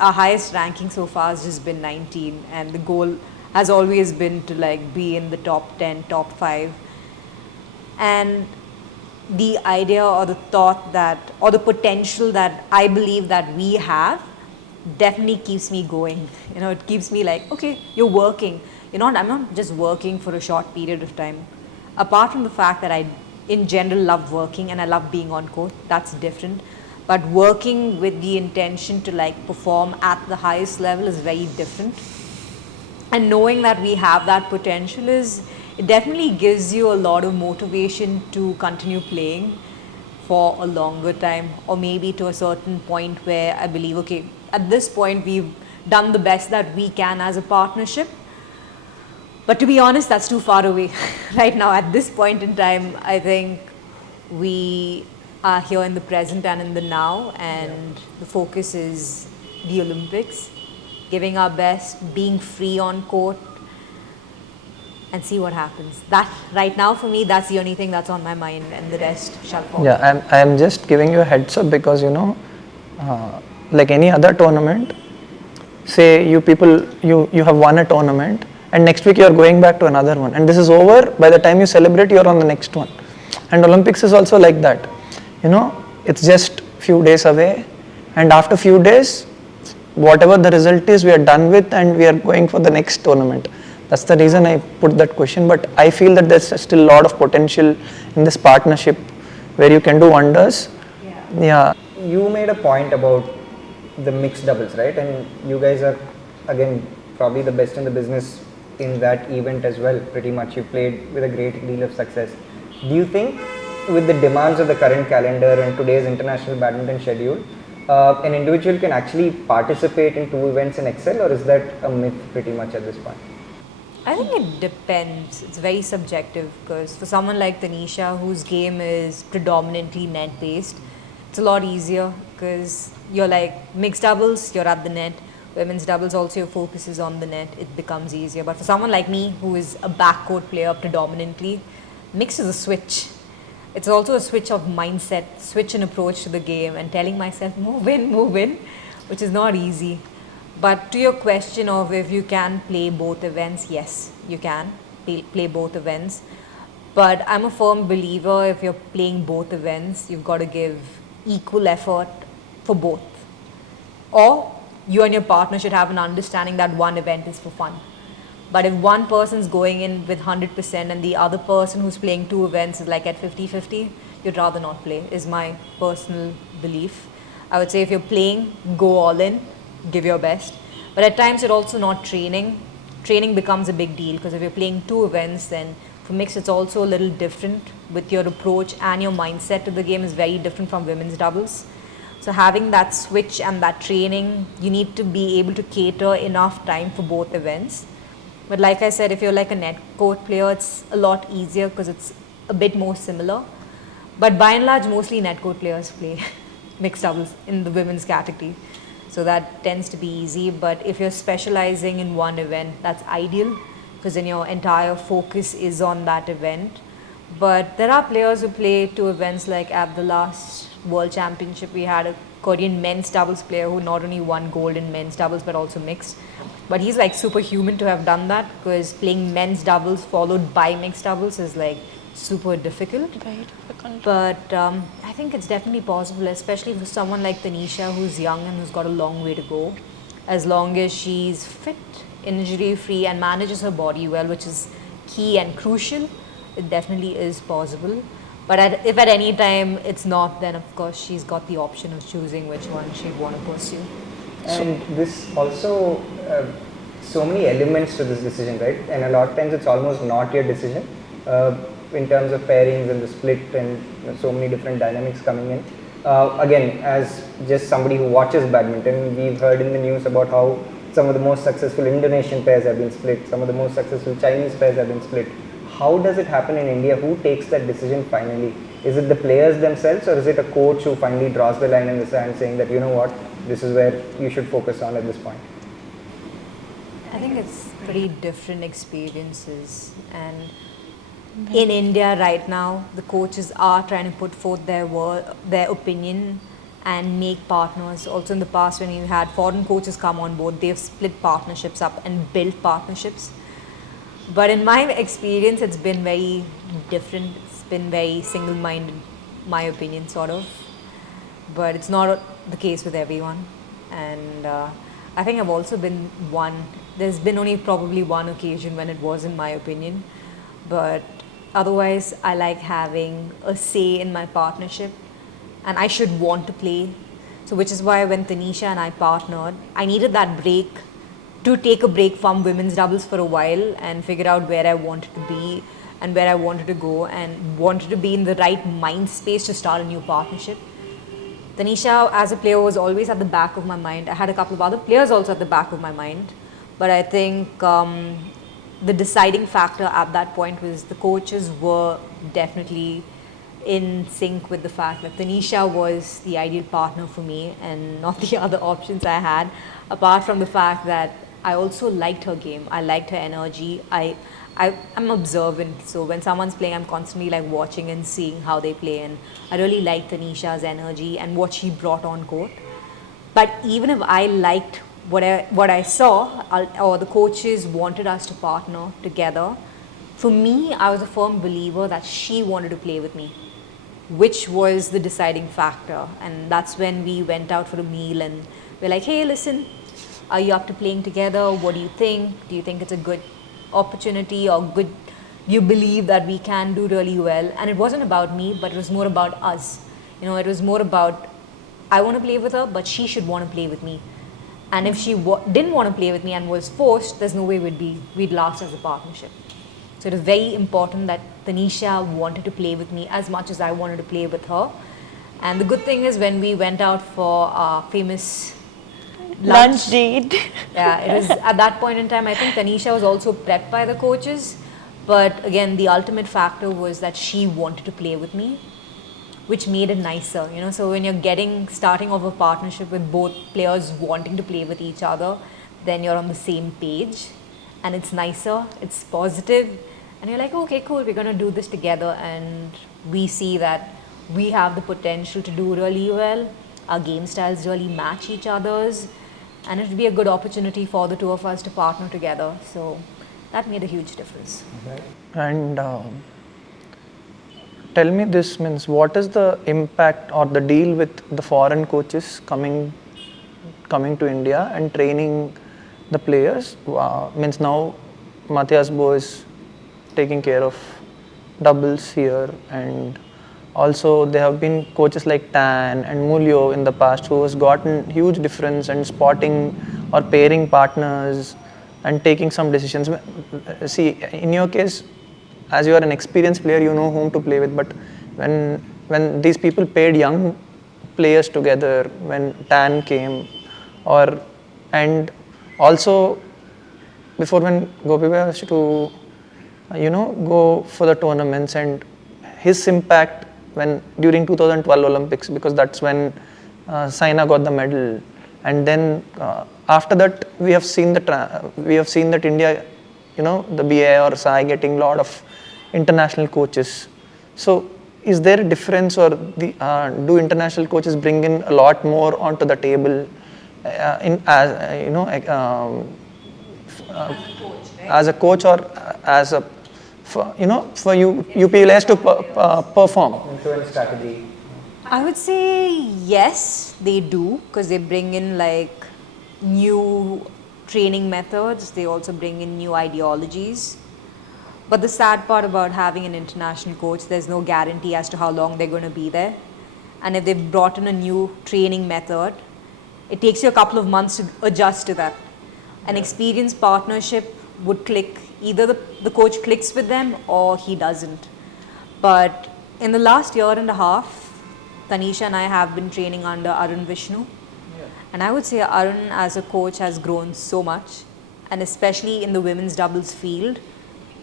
our highest ranking so far has just been 19, and the goal has always been to like be in the top 10, top 5. And the idea or the thought that, or the potential that I believe that we have definitely keeps me going. You know, it keeps me like, okay, you're working. I'm not just working for a short period of time. Apart from the fact that I, in general, love working and I love being on court, that's different. But working with the intention to like perform at the highest level is very different. And knowing that we have that potential it definitely gives you a lot of motivation to continue playing for a longer time, or maybe to a certain point where I believe, okay, at this point we've done the best that we can as a partnership. But to be honest, that's too far away. Right now, at this point in time, I think we are here in the present and in the now, and the focus is the Olympics, giving our best, being free on court, and see what happens. That right now for me, that's the only thing that's on my mind, and the rest shall follow. Yeah, I'm just giving you a heads up because, you know, like any other tournament, say you people, you have won a tournament and next week you are going back to another one, and this is over. By the time you celebrate, you are on the next one. And Olympics is also like that. You know, it's just few days away, and after few days, whatever the result is, we are done with and we are going for the next tournament. That's the reason I put that question. But I feel that there's still a lot of potential in this partnership where you can do wonders. Yeah. You made a point about the mixed doubles, right? And you guys are, again, probably the best in the business in that event as well. Pretty much you played with a great deal of success. Do you think with the demands of the current calendar and today's international badminton schedule, an individual can actually participate in 2 events and excel, or is that a myth pretty much at this point? I think it depends. It's very subjective because for someone like Tanisha, whose game is predominantly net based, it's a lot easier because you're like mixed doubles, you're at the net. Women's doubles also your focus is on the net, it becomes easier. But for someone like me who is a backcourt player predominantly, mixed is a switch. It's also a switch of mindset, switch in approach to the game and telling myself move in, which is not easy. But to your question of if you can play both events, yes, you can play both events. But I'm a firm believer if you're playing both events, you've got to give equal effort for both. Or you and your partner should have an understanding that one event is for fun. But if one person's going in with 100% and the other person who's playing two events is like at 50-50, you'd rather not play, is my personal belief. I would say if you're playing, go all in, give your best. But at times you're also not training. Training becomes a big deal because if you're playing two events, then for mixed it's also a little different with your approach and your mindset to the game is very different from women's doubles. So having that switch and that training, you need to be able to cater enough time for both events. But like I said, if you're like a net court player, it's a lot easier because it's a bit more similar. But by and large, mostly net court players play mixed doubles in the women's category. So that tends to be easy. But if you're specializing in one event, that's ideal because then your entire focus is on that event. But there are players who play two events, like at the last World Championship, we had a Korean men's doubles player who not only won gold in men's doubles but also mixed. But he's like superhuman to have done that because playing men's doubles followed by mixed doubles is like super difficult. Very difficult. But I think it's definitely possible, especially for someone like Tanisha who's young and who's got a long way to go. As long as she's fit, injury free and manages her body well, which is key and crucial, it definitely is possible. But if at any time it's not, then of course she's got the option of choosing which one she'd want to pursue. And this also, so many elements to this decision, right? And a lot of times it's almost not your decision in terms of pairings and the split and so many different dynamics coming in. Again, as just somebody who watches badminton, we've heard in the news about how some of the most successful Indonesian pairs have been split, some of the most successful Chinese pairs have been split. How does it happen in India? Who takes that decision finally? Is it the players themselves or is it a coach who finally draws the line in the sand saying that, you know what, this is where you should focus on at this point? I think it's pretty different experiences, and in India right now the coaches are trying to put forth their opinion and make partners. Also in the past when you had foreign coaches come on board, they've split partnerships up and built partnerships. But in my experience it's been very different. It's been very single-minded, my opinion sort of. But it's not the case with everyone. And I think I've also been there's been only probably one occasion when it was in my opinion. But otherwise I like having a say in my partnership and I should want to play. So which is why when Tanisha and I partnered, I needed that break to take a break from women's doubles for a while and figure out where I wanted to be and where I wanted to go and wanted to be in the right mind space to start a new partnership. Tanisha as a player was always at the back of my mind. I had a couple of other players also at the back of my mind. But I think the deciding factor at that point was the coaches were definitely in sync with the fact that Tanisha was the ideal partner for me and not the other options I had, apart from the fact that I also liked her game. I liked her energy. I'm observant, so when someone's playing, I'm constantly like watching and seeing how they play, and I really liked Tanisha's energy and what she brought on court. But even if I liked what I saw, or the coaches wanted us to partner together, for me, I was a firm believer that she wanted to play with me, which was the deciding factor. And that's when we went out for a meal and we're like, hey, listen, are you up to playing together? What do you think? Do you think it's a good opportunity or good, you believe that we can do really well? And it wasn't about me, but it was more about us. You know, it was more about, I want to play with her, but she should want to play with me. And if she didn't want to play with me and was forced, there's no way we'd last as a partnership. So it was very important that Tanisha wanted to play with me as much as I wanted to play with her. And the good thing is when we went out for our famous lunch date. Yeah, it was at that point in time. I think Tanisha was also prepped by the coaches, but again, the ultimate factor was that she wanted to play with me, which made it nicer. So when you're starting off a partnership with both players wanting to play with each other, then you're on the same page, and it's nicer, it's positive, and you're like, okay, cool, we're gonna do this together, and we see that we have the potential to do really well. Our game styles really match each other's, and it would be a good opportunity for the two of us to partner together. So that made a huge difference. And tell me this, means what is the impact or the deal with the foreign coaches coming to India and training the players? Means now Matthias Bo is taking care of doubles here, and also there have been coaches like Tan and Mulio in the past who has gotten huge difference in spotting or pairing partners and taking some decisions. See, in your case, as you are an experienced player, you know whom to play with, but when these people paired young players together, when Tan came, and also before when Gopi was to go for the tournaments, and his impact when during 2012 Olympics, because that's when Saina got the medal, and then after that we have seen that India, the BA or SAI getting a lot of international coaches. So is there a difference, or do international coaches bring in a lot more onto the table as a coach, or as a for you players to perform? Influence strategy. I would say yes, they do, because they bring in like new training methods, they also bring in new ideologies. But the sad part about having an international coach, there's no guarantee as to how long they're going to be there. And if they've brought in a new training method, it takes you a couple of months to adjust to that. An experienced partnership would click, either the coach clicks with them or he doesn't. But in the last year and a half, Tanisha and I have been training under Arun Vishnu. And I would say Arun as a coach has grown so much, and especially in the women's doubles field,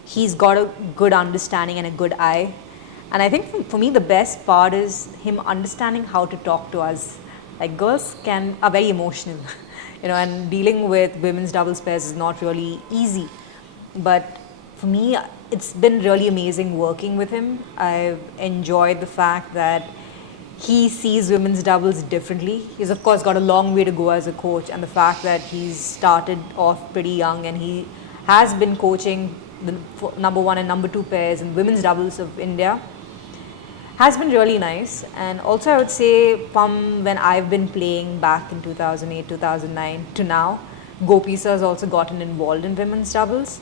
he's got a good understanding and a good eye. And I think for me the best part is him understanding how to talk to us. Like girls are very emotional, and dealing with women's doubles pairs is not really easy. But for me, it's been really amazing working with him. I've enjoyed the fact that he sees women's doubles differently. He's of course got a long way to go as a coach, and the fact that he's started off pretty young and he has been coaching the number 1 and number 2 pairs in women's doubles of India has been really nice. And also I would say from when I've been playing back in 2008, 2009 to now, Gopi sir has also gotten involved in women's doubles.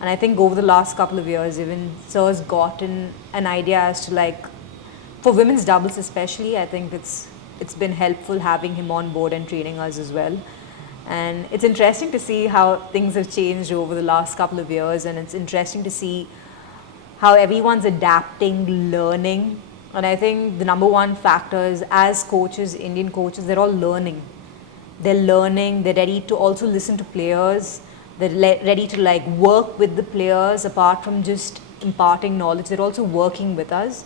And I think over the last couple of years, even sir's gotten an idea as to like, for women's doubles especially, I think it's been helpful having him on board and training us as well. And it's interesting to see how things have changed over the last couple of years, and it's interesting to see how everyone's adapting, learning. And I think the number one factor is, as coaches, Indian coaches, they're all learning. They're learning, they're ready to also listen to players, they're ready to like work with the players apart from just imparting knowledge. They're also working with us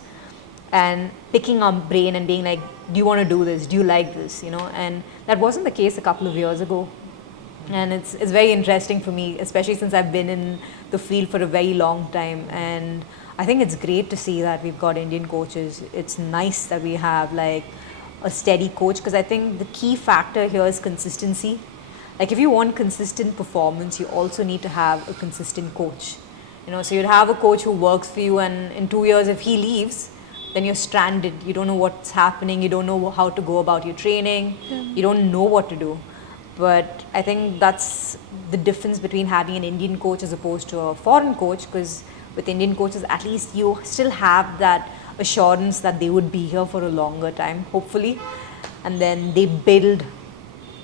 and picking our brain and being like, do you want to do this? Do you like this? And that wasn't the case a couple of years ago. And it's very interesting for me, especially since I've been in the field for a very long time. And I think it's great to see that we've got Indian coaches. It's nice that we have like a steady coach, because I think the key factor here is consistency. Like if you want consistent performance, you also need to have a consistent coach. So you'd have a coach who works for you, and in 2 years if he leaves, then you're stranded. You don't know what's happening, you don't know how to go about your training, you don't know what to do. But I think that's the difference between having an Indian coach as opposed to a foreign coach, because with Indian coaches, at least you still have that assurance that they would be here for a longer time, hopefully. And then they build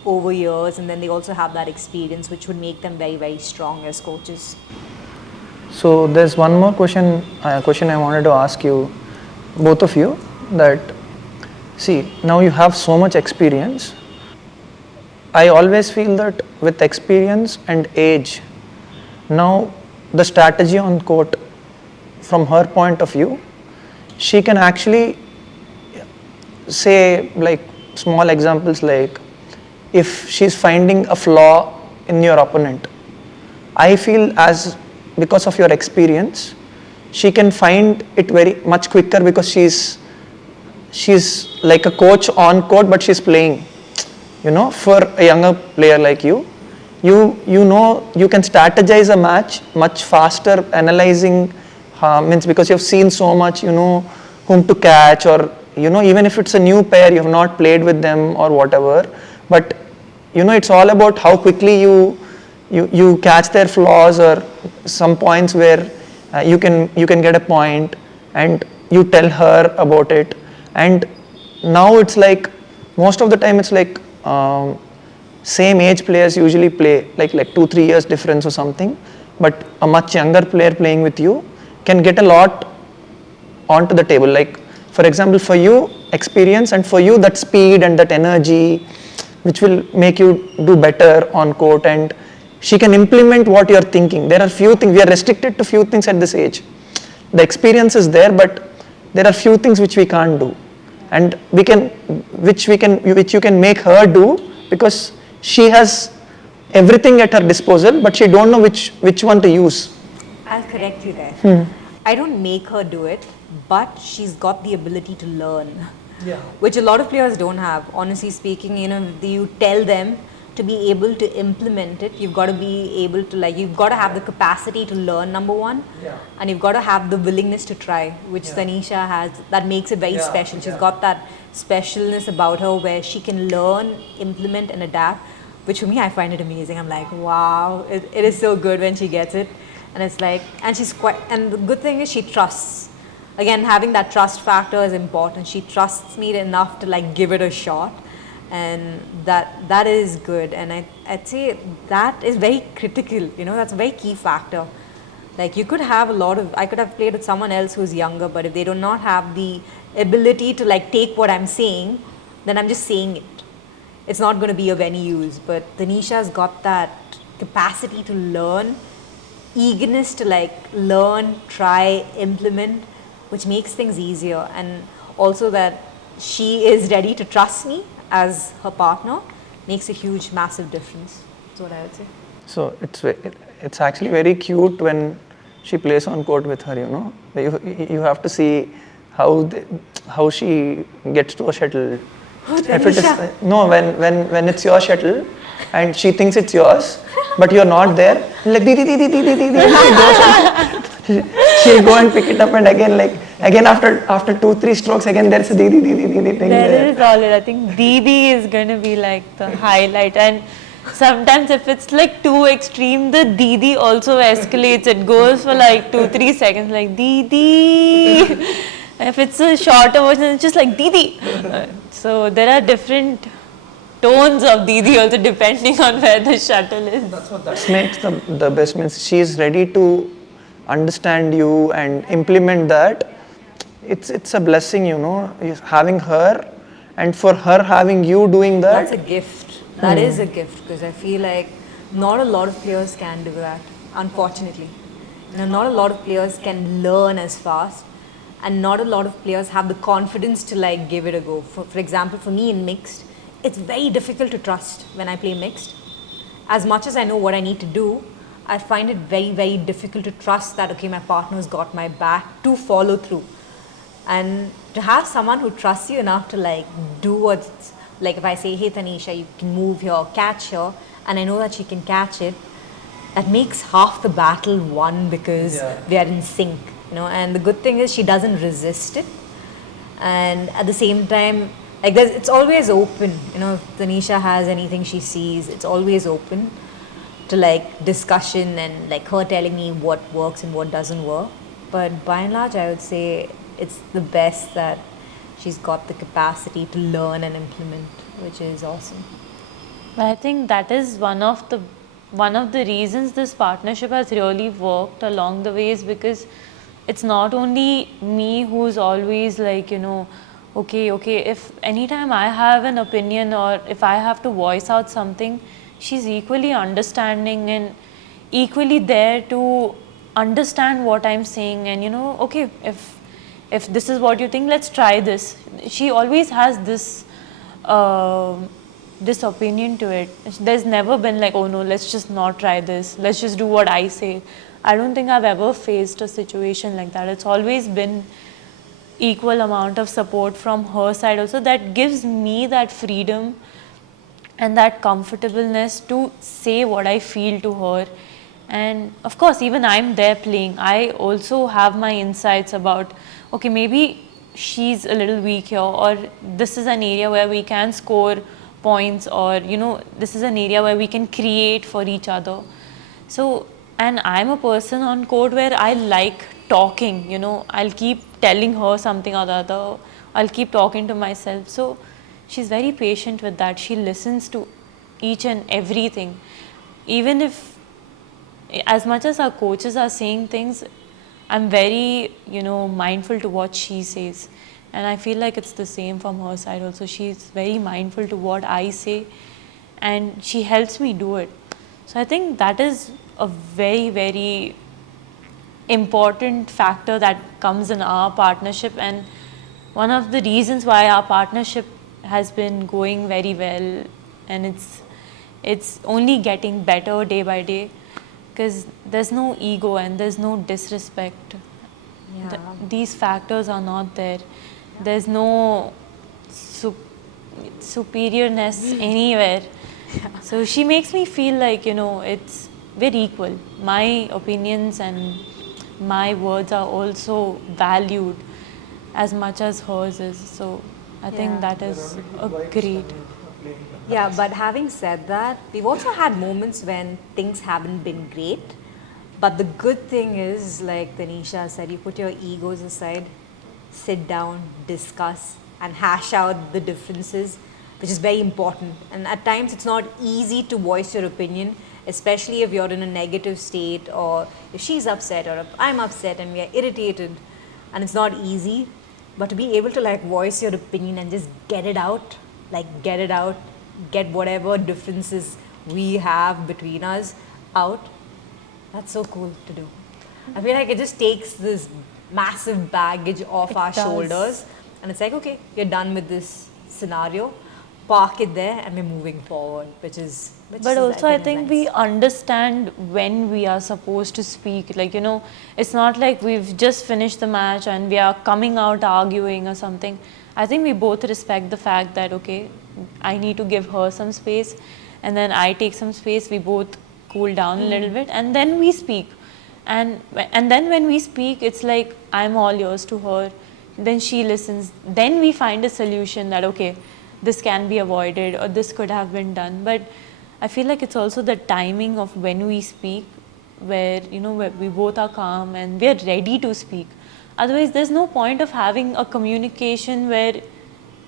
over years, and then they also have that experience, which would make them very, very strong as coaches. So there's one more question I wanted to ask you, both of you, that see, now you have so much experience. I always feel that with experience and age, now the strategy on court, from her point of view, she can actually say, like, small examples, like if she's finding a flaw in your opponent, I feel as because of your experience, she can find it very much quicker because she's like a coach on court, but she's playing. For a younger player like you know you can strategize a match much faster, analyzing means because you've seen so much, whom to catch, or even if it's a new pair, you have not played with them or whatever, but it's all about how quickly you catch their flaws or some points where you can get a point, and you tell her about it. And now it's like most of the time it's like same age players usually play like 2-3 years difference or something, but a much younger player playing with you can get a lot onto the table. Like, for example, for you experience, and for you that speed and that energy which will make you do better on court, and she can implement what you're thinking. There are few things, we are restricted to few things at this age. The experience is there, but there are few things which we can't do, and which you can make her do, because she has everything at her disposal, but she don't know which one to use. I'll correct you there. I don't make her do it, but she's got the ability to learn, which a lot of players don't have. Honestly speaking, you tell them to be able to implement it, you've got to be able to you've got to have the capacity to learn, number one, and you've got to have the willingness to try, which Tanisha has. That makes it very special. She's got that specialness about her where she can learn, implement and adapt, which for me, I find it amazing. I'm like, wow, it is so good when she gets it. And it's like, and the good thing is she trusts. Again, having that trust factor is important. She trusts me enough to give it a shot. And that is good, and I'd say that is very critical. That's a very key factor. You could have I could have played with someone else who's younger, but if they do not have the ability to take what I'm saying, then I'm just saying it. It's not going to be of any use. But Tanisha's got that capacity to learn, eagerness to learn, try, implement, which makes things easier, and also that she is ready to trust me as her partner makes a huge, massive difference. That's what I would say. So it's actually very cute when she plays on court with her. You have to see how she gets to a shuttle. If it is, no, when it's your shuttle and she thinks it's yours, but you're not there, like dee dee dee dee dee dee dee, she'll go and pick it up, and again after 2-3 strokes, again there's a dee dee dee dee dee thing there. That is all it. I think Didi is going to be the highlight, and sometimes if it's too extreme, the Didi also escalates. It goes for 2-3 seconds, Didi. If it's a shorter version, it's just Didi. So there are different tones of Didi also depending on where the shuttle is. That makes the best. Means she is ready to understand you and implement that. It's a blessing, having her, and for her having you doing that. That's a gift. That is a gift, because I feel not a lot of players can do that, unfortunately. Not a lot of players can learn as fast, and not a lot of players have the confidence to give it a go. For example, for me in mixed, it's very difficult to trust when I play mixed. As much as I know what I need to do, I find it very, very difficult to trust that, okay, my partner's got my back, to follow through. And to have someone who trusts you enough to do what's, if I say, hey Tanisha, you can move here, catch here, and I know that she can catch it, that makes half the battle won, because we are in sync, and the good thing is she doesn't resist it. And at the same time, it's always open, if Tanisha has anything she sees, it's always open to discussion, and her telling me what works and what doesn't work. But by and large, I would say it's the best that she's got the capacity to learn and implement, which is awesome. But I think that is one of the reasons this partnership has really worked along the way, is because it's not only me who's always okay, if anytime I have an opinion or if I have to voice out something, she's equally understanding and equally there to understand what I'm saying, and okay, if this is what you think, let's try this. She always has uh, this opinion to it. There's never been like, oh no, let's just not try this, let's just do what I say. I don't think I've ever faced a situation like that. It's always been equal amount of support from her side also, that gives me that freedom and that comfortableness to say what I feel to her. And of course, even I'm there playing, I also have my insights about, okay, maybe she's a little weak here, or this is an area where we can score points, or this is an area where we can create for each other. So, and I'm a person on court where I like talking, I'll keep telling her something or the other, I'll keep talking to myself. So she's very patient with that. She listens to each and everything. Even if, as much as our coaches are saying things, I'm very, mindful to what she says. And I feel like it's the same from her side also. She's very mindful to what I say, and she helps me do it. So I think that is a very, very important factor that comes in our partnership, and one of the reasons why our partnership has been going very well, and it's only getting better day by day, because there's no ego and there's no disrespect. Yeah. These factors are not there. There's no superiorness anywhere. So she makes me feel like, it's we're equal. My opinions and my words are also valued as much as hers is. So I think that is a great. Yeah, but having said that, we've also had moments when things haven't been great. But the good thing is, like Tanisha said, you put your egos aside, sit down, discuss, and hash out the differences, which is very important. And at times, it's not easy to voice your opinion, especially if you're in a negative state, or if she's upset, or if I'm upset and we are irritated, and it's not easy. But to be able to like voice your opinion and just get it out, get whatever differences we have between us out, that's so cool to do. I feel like it just takes this massive baggage off our does. shoulders, and it's like, okay, you're done with this scenario, park it there, and we're moving forward, But also, I think we understand when we are supposed to speak. Like, it's not like we've just finished the match and we are coming out arguing or something. I think we both respect the fact that, okay, I need to give her some space, and then I take some space. We both cool down a little bit, and then we speak. And then when we speak, it's like I'm all yours to her. Then she listens. Then we find a solution that, okay, this can be avoided or this could have been done. But I feel like it's also the timing of when we speak, where where we both are calm and we are ready to speak. Otherwise, there's no point of having a communication where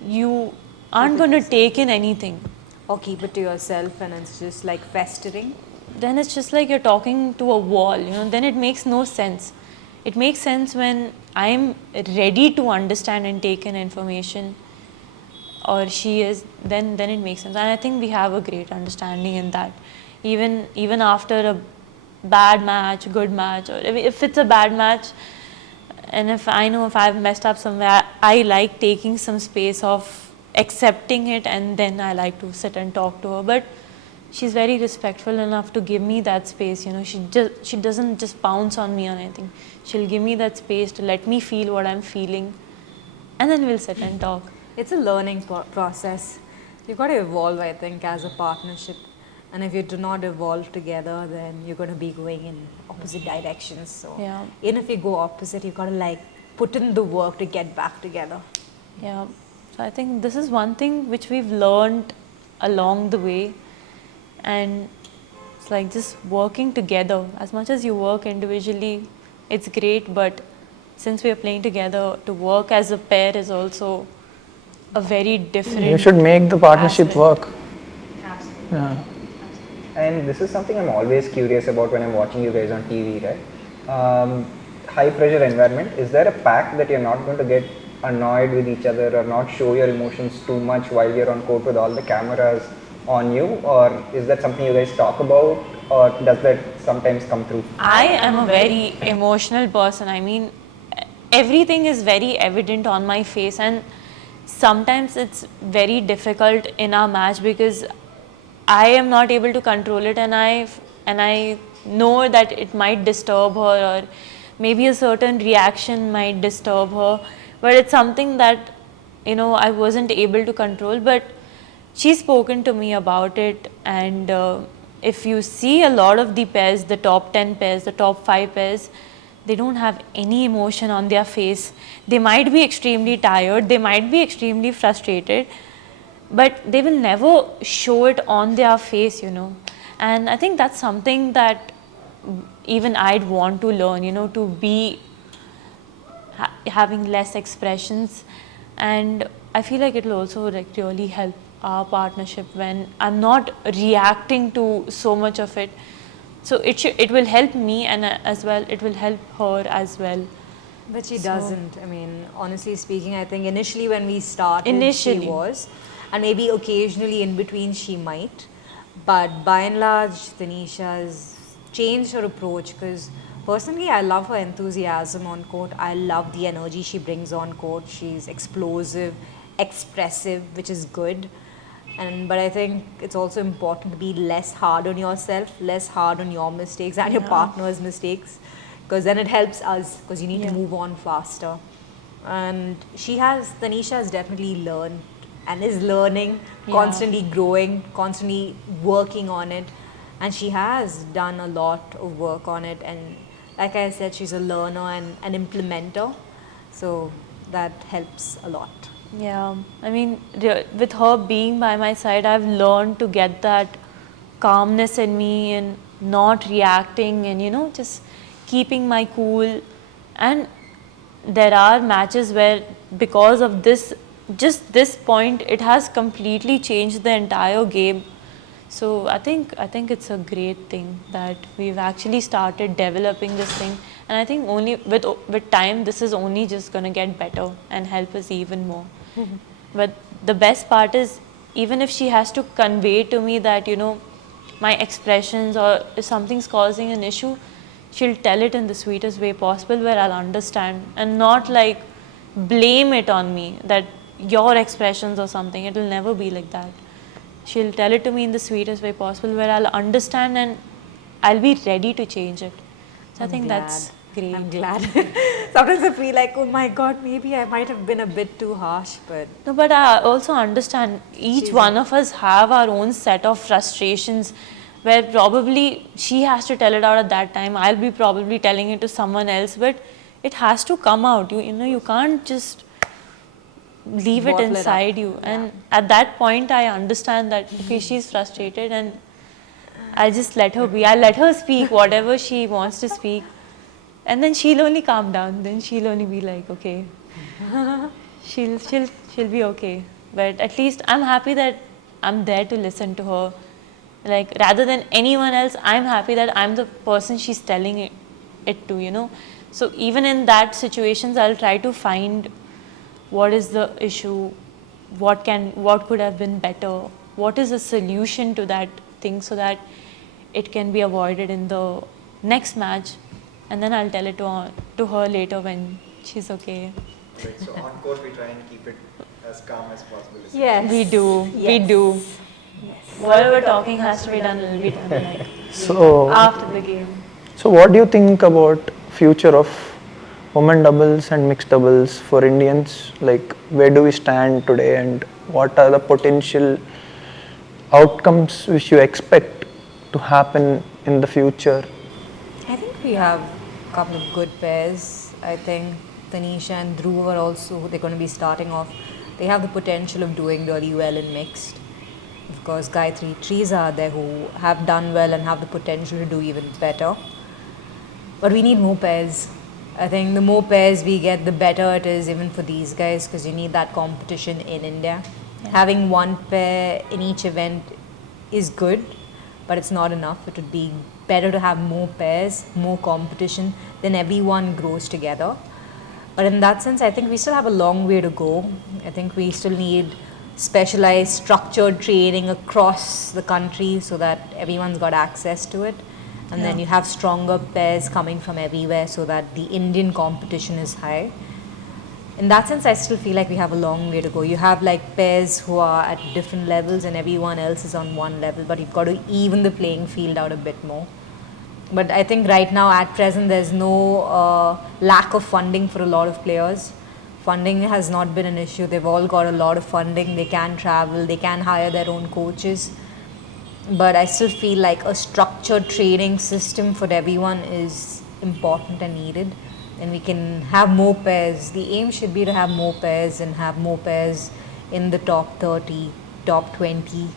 you aren't going to take in anything. Or keep it to yourself and it's just like festering. Then it's just like you're talking to a wall, then it makes no sense. It makes sense when I'm ready to understand and take in information, or she is, then it makes sense. And I think we have a great understanding in that. Even after a bad match, good match, or if it's a bad match, and if I know if I've messed up somewhere, I like taking some space of accepting it, and then I like to sit and talk to her. But she's very respectful enough to give me that space. She doesn't just pounce on me or anything. She'll give me that space to let me feel what I'm feeling, and then we'll sit and talk. It's a learning process. You've got to evolve, I think, as a partnership. And if you do not evolve together, then you're going to be going in opposite directions. So Yeah. even if you go opposite, you've got to like put in the work to get back together. Yeah. So I think this is one thing which we've learned along the way, and it's like just working together. As much as you work individually, it's great, but since we are playing together, to work as a pair is also a very different. You should make the partnership aspect. work. Absolutely. Yeah. And this is something I'm always curious about when I'm watching you guys on TV, right? High pressure environment, is there a pack that you're not going to get annoyed with each other or not show your emotions too much while you're on court with all the cameras on you, or is that something you guys talk about, or does that sometimes come through? I am a very emotional person. I mean, everything is very evident on my face, and sometimes it's very difficult in our match because I am not able to control it, and I know that it might disturb her, or maybe a certain reaction might disturb her, but it's something that I wasn't able to control. But she's spoken to me about it, and if you see a lot of the pairs, the top 10 pairs, the top 5 pairs, they don't have any emotion on their face. They might be extremely tired, they might be extremely frustrated, but they will never show it on their face, And I think that's something that even I'd want to learn, to be having less expressions. And I feel like it will also really help our partnership when I'm not reacting to so much of it. So it will help me, and as well it will help her as well. But she doesn't. I mean, honestly speaking, I think initially when we started, she was, and maybe occasionally in between she might. But by and large, Tanisha has changed her approach, because personally I love her enthusiasm on court. I love the energy she brings on court. She's explosive, expressive, which is good. But I think it's also important to be less hard on yourself, less hard on your mistakes and your partner's mistakes, because then it helps us, because you need to move on faster. And Tanisha has definitely learned and is learning, constantly growing, constantly working on it. And she has done a lot of work on it. And like I said, she's a learner and an implementer. So that helps a lot. Yeah, I mean, with her being by my side, I've learned to get that calmness in me and not reacting, and just keeping my cool. And there are matches where, because of just this point, it has completely changed the entire game. So I think it's a great thing that we've actually started developing this thing, and I think only with time this is only just going to get better and help us even more. But the best part is, even if she has to convey to me that my expressions, or if something's causing an issue, she'll tell it in the sweetest way possible, where I'll understand and not like blame it on me that your expressions or something. It'll never be like that. She'll tell it to me in the sweetest way possible, where I'll understand and I'll be ready to change it. So I think that's great. I'm glad. Sometimes I feel like, oh my God, maybe I might have been a bit too harsh, but... No, but I also understand each one of us have our own set of frustrations, where probably she has to tell it out at that time. I'll be probably telling it to someone else, but it has to come out. You can't just leave it inside you. And at that point, I understand that, okay, she's frustrated, and I'll just let her be. I'll let her speak whatever she wants to speak. And then she'll only calm down. Then she'll only be like, okay, she'll be okay. But at least I'm happy that I'm there to listen to her. Like, rather than anyone else, I'm happy that I'm the person she's telling it to, So even in that situations, I'll try to find what is the issue, what could have been better, what is a solution to that thing, so that it can be avoided in the next match. And then I'll tell it to her later when she's okay. Right, so on court we try and keep it as calm as possible. Yes. We do. Yes. Whatever talking has to be done will be done after the game. So what do you think about future of women doubles and mixed doubles for Indians? Like, where do we stand today, and what are the potential outcomes which you expect to happen in the future? I think we have a couple of good pairs. I think Tanisha and Dhruv are also, they're going to be starting off. They have the potential of doing really well in mixed. Of course, Gayatri, Teresa are there who have done well and have the potential to do even better. But we need more pairs. I think the more pairs we get, the better it is even for these guys, because you need that competition in India. Yeah. Having one pair in each event is good, but it's not enough. It would be better to have more pairs, more competition, then everyone grows together. But in that sense, I think we still have a long way to go. I think we still need specialized, structured training across the country so that everyone's got access to it. And then you have stronger pairs coming from everywhere so that the Indian competition is high. In that sense, I still feel like we have a long way to go. You have like pairs who are at different levels and everyone else is on one level, but you've got to even the playing field out a bit more. But I think right now, at present, there's no lack of funding for a lot of players. Funding has not been an issue. They've all got a lot of funding. They can travel. They can hire their own coaches. But I still feel like a structured training system for everyone is important and needed. And we can have more pairs. The aim should be to have more pairs and have more pairs in the top 30, top 20.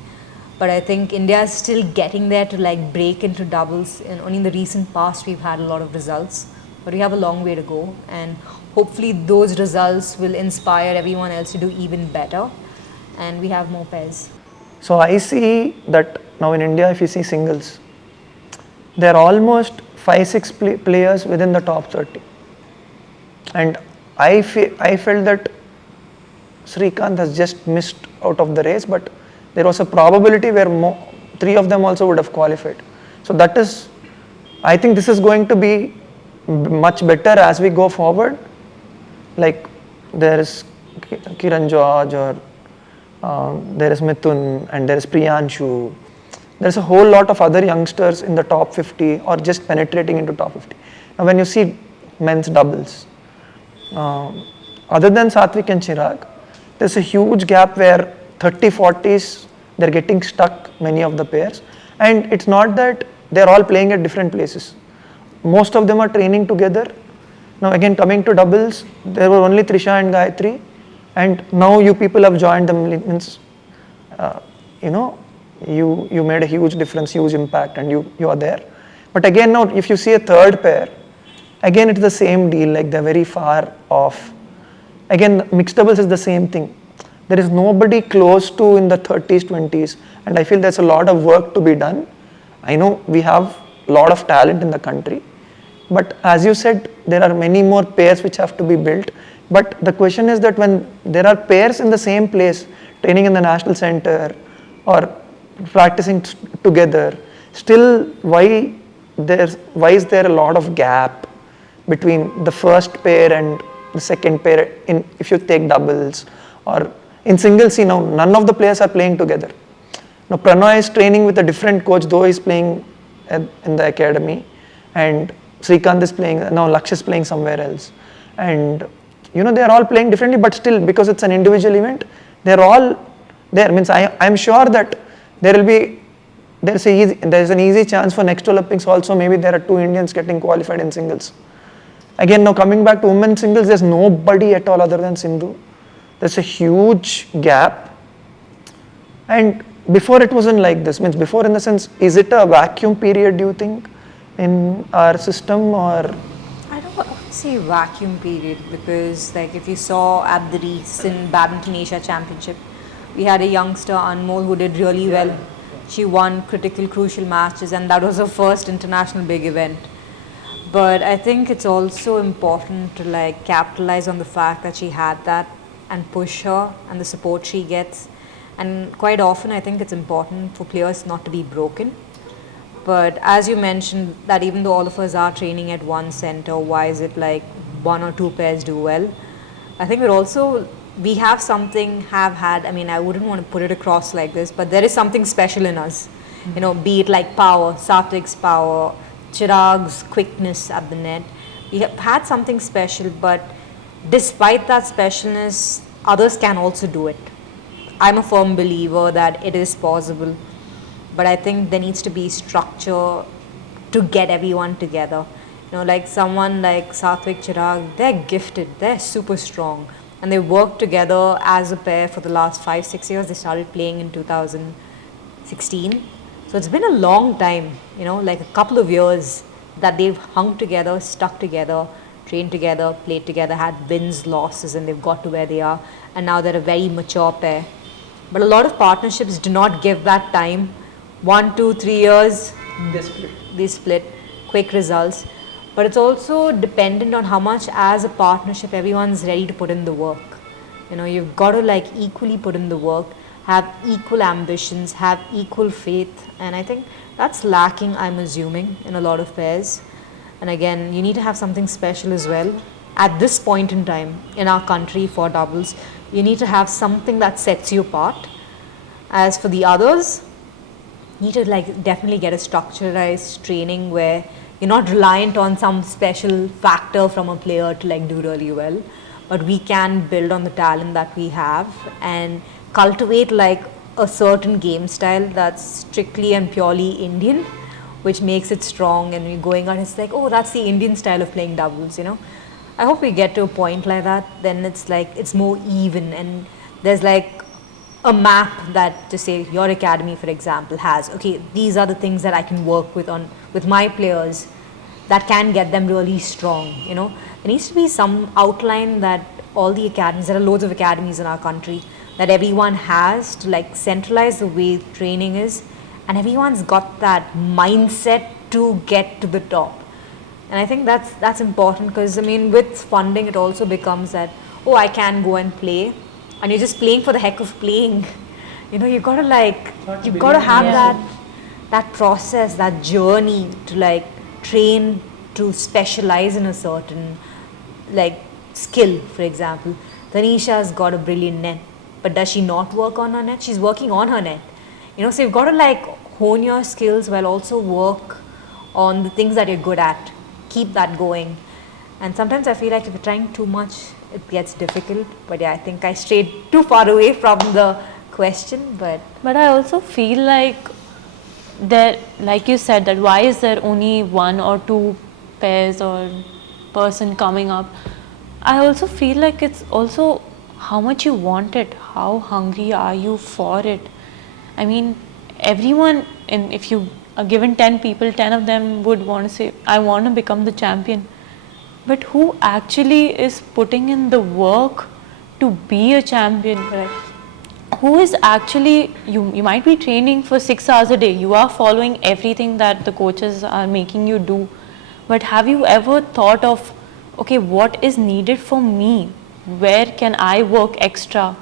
But I think India is still getting there to like break into doubles. And only in the recent past we've had a lot of results. But we have a long way to go. And hopefully those results will inspire everyone else to do even better. And we have more pairs. So I see that now in India, if you see singles, there are almost 5-6 players within the top 30. And I felt that Srikanth has just missed out of the race, but there was a probability where 3 of them also would have qualified. So that is, I think this is going to be much better as we go forward. Like there is Kiran George or there is Mithun and there is Priyanshu. There is a whole lot of other youngsters in the top 50 or just penetrating into top 50. Now when you see men's doubles, other than Satvik and Chirag, there's a huge gap where 30-40s, they're getting stuck, many of the pairs. And it's not that they're all playing at different places. Most of them are training together. Now again, coming to doubles, there were only Trisha and Gayatri. And now you people have joined them, means, you made a huge difference, huge impact, and you are there. But again, now if you see a third pair, again it's the same deal, like they're very far off. Again, mixed doubles is the same thing. There is nobody close to in the 30s, 20s, and I feel there's a lot of work to be done. I know we have a lot of talent in the country, but as you said, there are many more pairs which have to be built. But the question is that when there are pairs in the same place, training in the national center or practicing together, still why is there a lot of gap between the first pair and the second pair if you take doubles or in singles? See, now none of the players are playing together. Now Pranoy is training with a different coach, though he's playing in the academy, and Srikanth is playing, now Laksh is playing somewhere else. And they are all playing differently, but still, because it's an individual event, they're all there. Means I'm sure that there's an easy chance for next Olympics also. Maybe there are 2 Indians getting qualified in singles. Again, now coming back to women's singles, there's nobody at all other than Sindhu. There's a huge gap. And before it wasn't like this. Means before, in the sense, is it a vacuum period, do you think, in our system, or? I don't say vacuum period, because like if you saw at the recent Badminton Asia Championship, we had a youngster, Anmol, who did really well. She won critical, crucial matches, and that was her first international big event. But I think it's also important to like capitalize on the fact that she had that and push her and the support she gets. And quite often I think it's important for players not to be broken. But as you mentioned, that even though all of us are training at one center, why is it like 1 or 2 pairs do well? I think we have something, I wouldn't want to put it across like this, but there is something special in us. Be it like power, Satvik's power, Chirag's quickness at the net. We have had something special, but despite that specialness, others can also do it. I'm a firm believer that it is possible. But I think there needs to be structure to get everyone together. Like someone like Satvik, Chirag, they're gifted, they're super strong. And they worked together as a pair for the last 5-6 years. They started playing in 2016. So it's been a long time, like a couple of years that they've hung together, stuck together, trained together, played together, had wins, losses, and they've got to where they are. And now they're a very mature pair. But a lot of partnerships do not give that time. 1, 2, 3 years, they split, quick results. But it's also dependent on how much as a partnership everyone's ready to put in the work. You know, you've got to like equally put in the work, have equal ambitions, have equal faith, and I think that's lacking, I'm assuming, in a lot of pairs. And again, you need to have something special as well. At this point in time in our country for doubles, you need to have something that sets you apart. As for the others, you need to like definitely get a structurized training where you're not reliant on some special factor from a player to like do really well, but we can build on the talent that we have and cultivate like a certain game style that's strictly and purely Indian, which makes it strong. And we're going on, it's like, oh, that's the Indian style of playing doubles, you know. I hope we get to a point like that, then it's like it's more even, and there's like a map that, to say, your academy for example has, okay, these are the things that I can work with on with my players that can get them really strong, you know. There needs to be some outline that all the academies, there are loads of academies in our country, that everyone has to like centralize the way training is, and everyone's got that mindset to get to the top. And I think that's important, because I mean with funding it also becomes that, oh, I can go and play, and you're just playing for the heck of playing. You know, you've got to like, you've got to have that process, that journey to like train to specialize in a certain like skill. For example, Tanisha's got a brilliant net, but does she not work on her net? She's working on her net. You know, so you've got to like hone your skills while also work on the things that you're good at. Keep that going. And sometimes I feel like if you're trying too much, it gets difficult. But yeah, I think I strayed too far away from the question. But I also feel like there, like you said, that why is there only one or two pairs or person coming up? I also feel like it's also how much you want it, how hungry are you for it. I mean, everyone, and if you are given 10 people, 10 of them would want to say, I want to become the champion. But who actually is putting in the work to be a champion? correct. Who is actually, you might be training for 6 hours a day, you are following everything that the coaches are making you do, but have you ever thought of, okay, what is needed for me? Where can I work extra?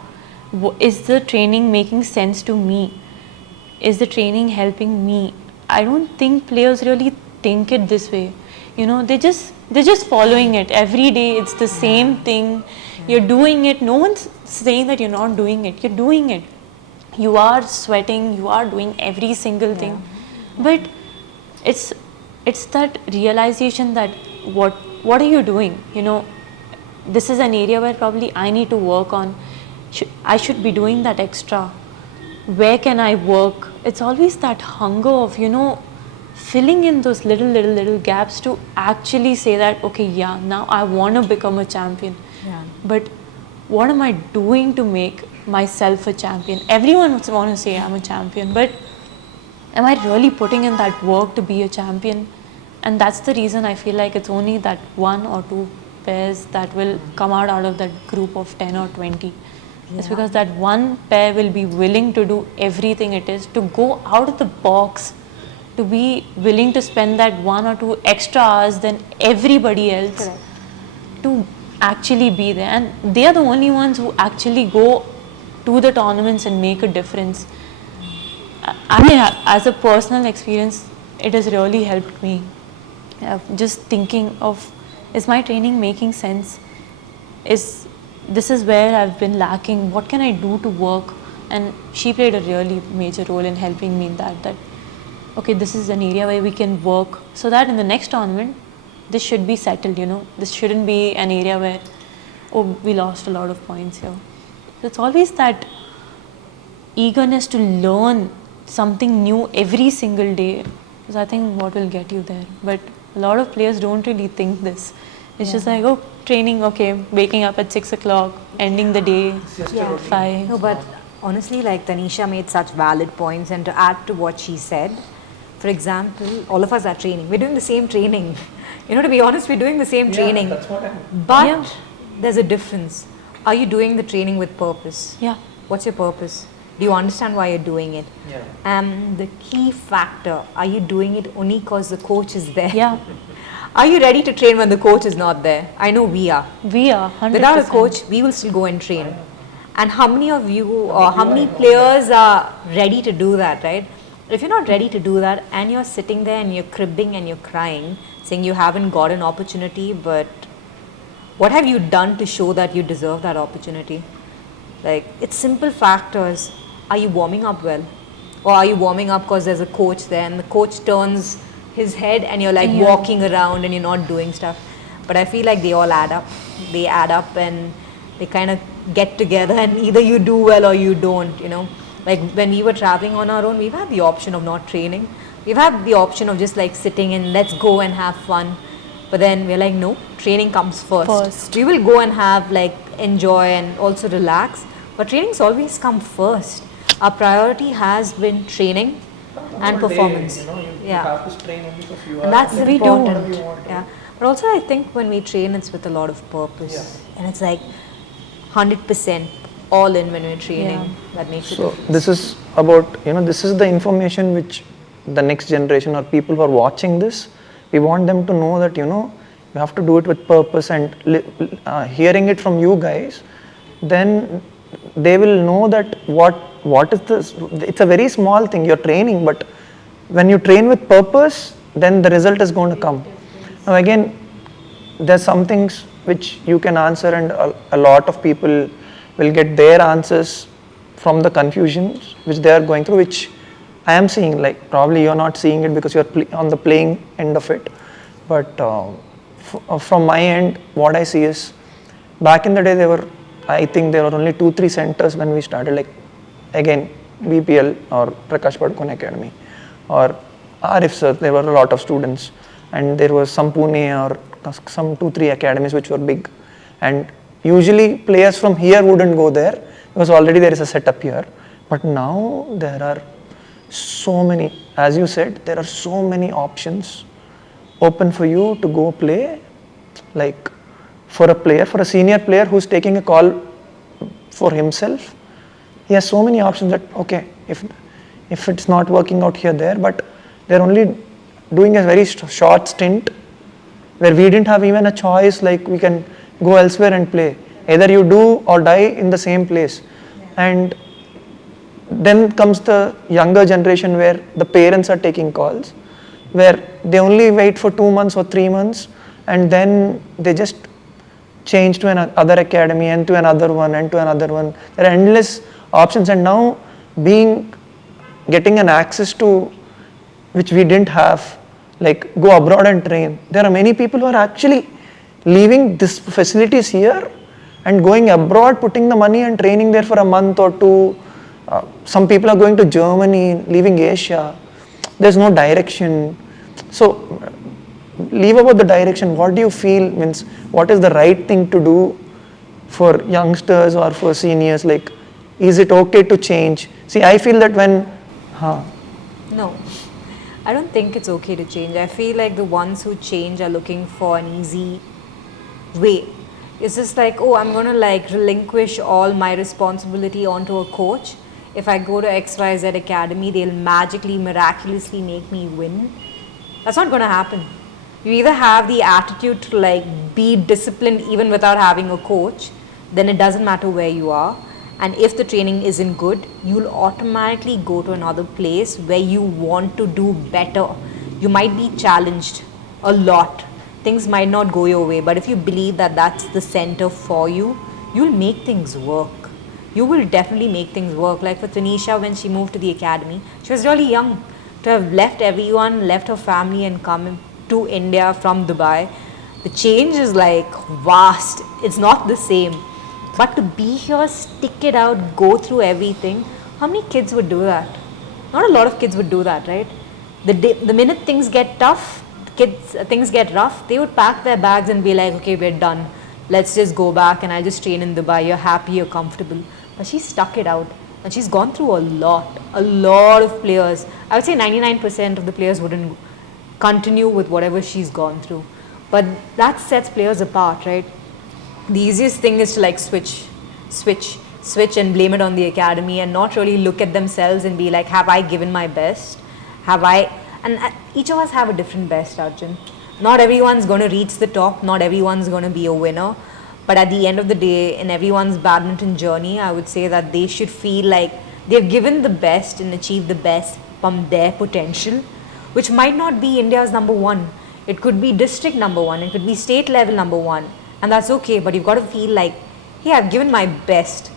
Is the training making sense to me? Is the training helping me? I don't think players really think it this way. You know, they're just following it every day. It's the same thing. You're doing it. No one's saying that you're not doing it. You're doing it. You are sweating. You are doing every single thing. But it's that realization that what are you doing? You know, this is an area where probably I need to work on. I should be doing that extra. Where can I work? It's always that hunger of, you know, filling in those little gaps to actually say that, okay, yeah, now I want to become a champion. Yeah. But what am I doing to make myself a champion? Everyone would want to say I'm a champion, but am I really putting in that work to be a champion? And that's the reason I feel like it's only that one or two pairs that will come out of that group of 10 or 20. It's because that one pair will be willing to do everything it is, to go out of the box, to be willing to spend that 1 or 2 extra hours than everybody else. Correct. To actually be there. And they are the only ones who actually go to the tournaments and make a difference. I mean, as a personal experience, it has really helped me. Just thinking of, is my training making sense? This is where I've been lacking. What can I do to work? And she played a really major role in helping me in that okay, this is an area where we can work, so that in the next tournament, this should be settled, you know. This shouldn't be an area where, oh, we lost a lot of points here. So it's always that eagerness to learn something new every single day is, I think, what will get you there. But a lot of players don't really think this. It's just like, oh, training, okay, waking up at 6 o'clock, ending the day at 5. No, but honestly, like Tanisha made such valid points, and to add to what she said, for example, all of us are training. We're doing the same training. You know, to be honest, we're doing the same training. That's what But there's a difference. Are you doing the training with purpose? Yeah. What's your purpose? Do you understand why you're doing it? The key factor, are you doing it only because the coach is there? Yeah, Are you ready to train when the coach is not there? I know we are. we are 100%. Without a coach, we will still go and train. And how many of you or how many players are ready to do that, right? If you're not ready to do that and you're sitting there and you're cribbing and you're crying, saying you haven't got an opportunity, but what have you done to show that you deserve that opportunity? Like, it's simple factors. Are you warming up well? Or are you warming up because there's a coach there and the coach turns his head and you're like walking around and you're not doing stuff? But I feel like they all add up. They add up and they kind of get together, and either you do well or you don't, you know. Like when we were traveling on our own, we've had the option of not training. We've had the option of just like sitting and let's go and have fun. But then we're like, no, training comes first. We will go and have like enjoy and also relax. But training's always come first. Our priority has been training and performance. You have to train only for a few hours. And that's We important. don't. Yeah. But also I think when we train, it's with a lot of purpose. And it's like 100% all in when we're training. That makes it. So this is about, this is the information which the next generation or people who are watching this, we want them to know that, you have to do it with purpose, and hearing it from you guys, then they will know that what is this. It's a very small thing, you're training, but when you train with purpose, then the result is going to come. Now again, there's some things which you can answer, and a lot of people will get their answers from the confusions which they are going through, which I am seeing. Like probably you're not seeing it because you're on the playing end of it, but from my end, what I see is, back in the day I think there were only 2-3 centers when we started, like again BPL or Prakash Padukone Academy or Arif sir. There were a lot of students, and there was some Pune or some 2-3 academies which were big, and usually players from here wouldn't go there because already there is a setup here. But now there are so many, as you said, there are so many options open for you to go play. Like for a senior player who's taking a call for himself, he has so many options that, okay, if it's not working out here, there, but they're only doing a very short stint where we didn't have even a choice, like we can go elsewhere and play. Either you do or die in the same place. And then comes the younger generation where the parents are taking calls, where they only wait for 2 months or 3 months, and then they just change to another academy and to another one and to another one. There are endless options, and now getting an access to which we didn't have, like go abroad and train. There are many people who are actually leaving these facilities here and going abroad, putting the money and training there for a month or 2. Some people are going to Germany, leaving Asia. There's no direction. So leave about the direction. What do you feel means? What is the right thing to do for youngsters or for seniors? Like, is it okay to change? See, I feel that when No, I don't think it's okay to change. I feel like the ones who change are looking for an easy way. It's just like, oh, I'm going to like relinquish all my responsibility onto a coach. If I go to XYZ Academy, they'll magically, miraculously make me win. That's not going to happen. You either have the attitude to like be disciplined even without having a coach, then it doesn't matter where you are. And if the training isn't good, you'll automatically go to another place where you want to do better. You might be challenged a lot. Things might not go your way, but if you believe that that's the center for you, you'll make things work. You will definitely make things work. Like for Tanisha, when she moved to the academy, she was really young. To have left everyone, left her family and come to India from Dubai, the change is like vast. It's not the same. But to be here, stick it out, go through everything, how many kids would do that? Not a lot of kids would do that, right? The minute things get tough, things get rough, they would pack their bags and be like, okay, we're done. Let's just go back and I'll just train in Dubai. You're happy, you're comfortable. But she stuck it out. And she's gone through a lot of players. I would say 99% of the players wouldn't continue with whatever she's gone through. But that sets players apart, right? The easiest thing is to like switch. switch and blame it on the academy and not really look at themselves and be like, have I given my best? Have I? And each of us have a different best, Arjun. Not everyone's going to reach the top, not everyone's going to be a winner. But at the end of the day, in everyone's badminton journey, I would say that they should feel like they've given the best and achieved the best from their potential, which might not be India's number one. It could be district number one, it could be state level number one, and that's okay. But you've got to feel like, hey, I've given my best.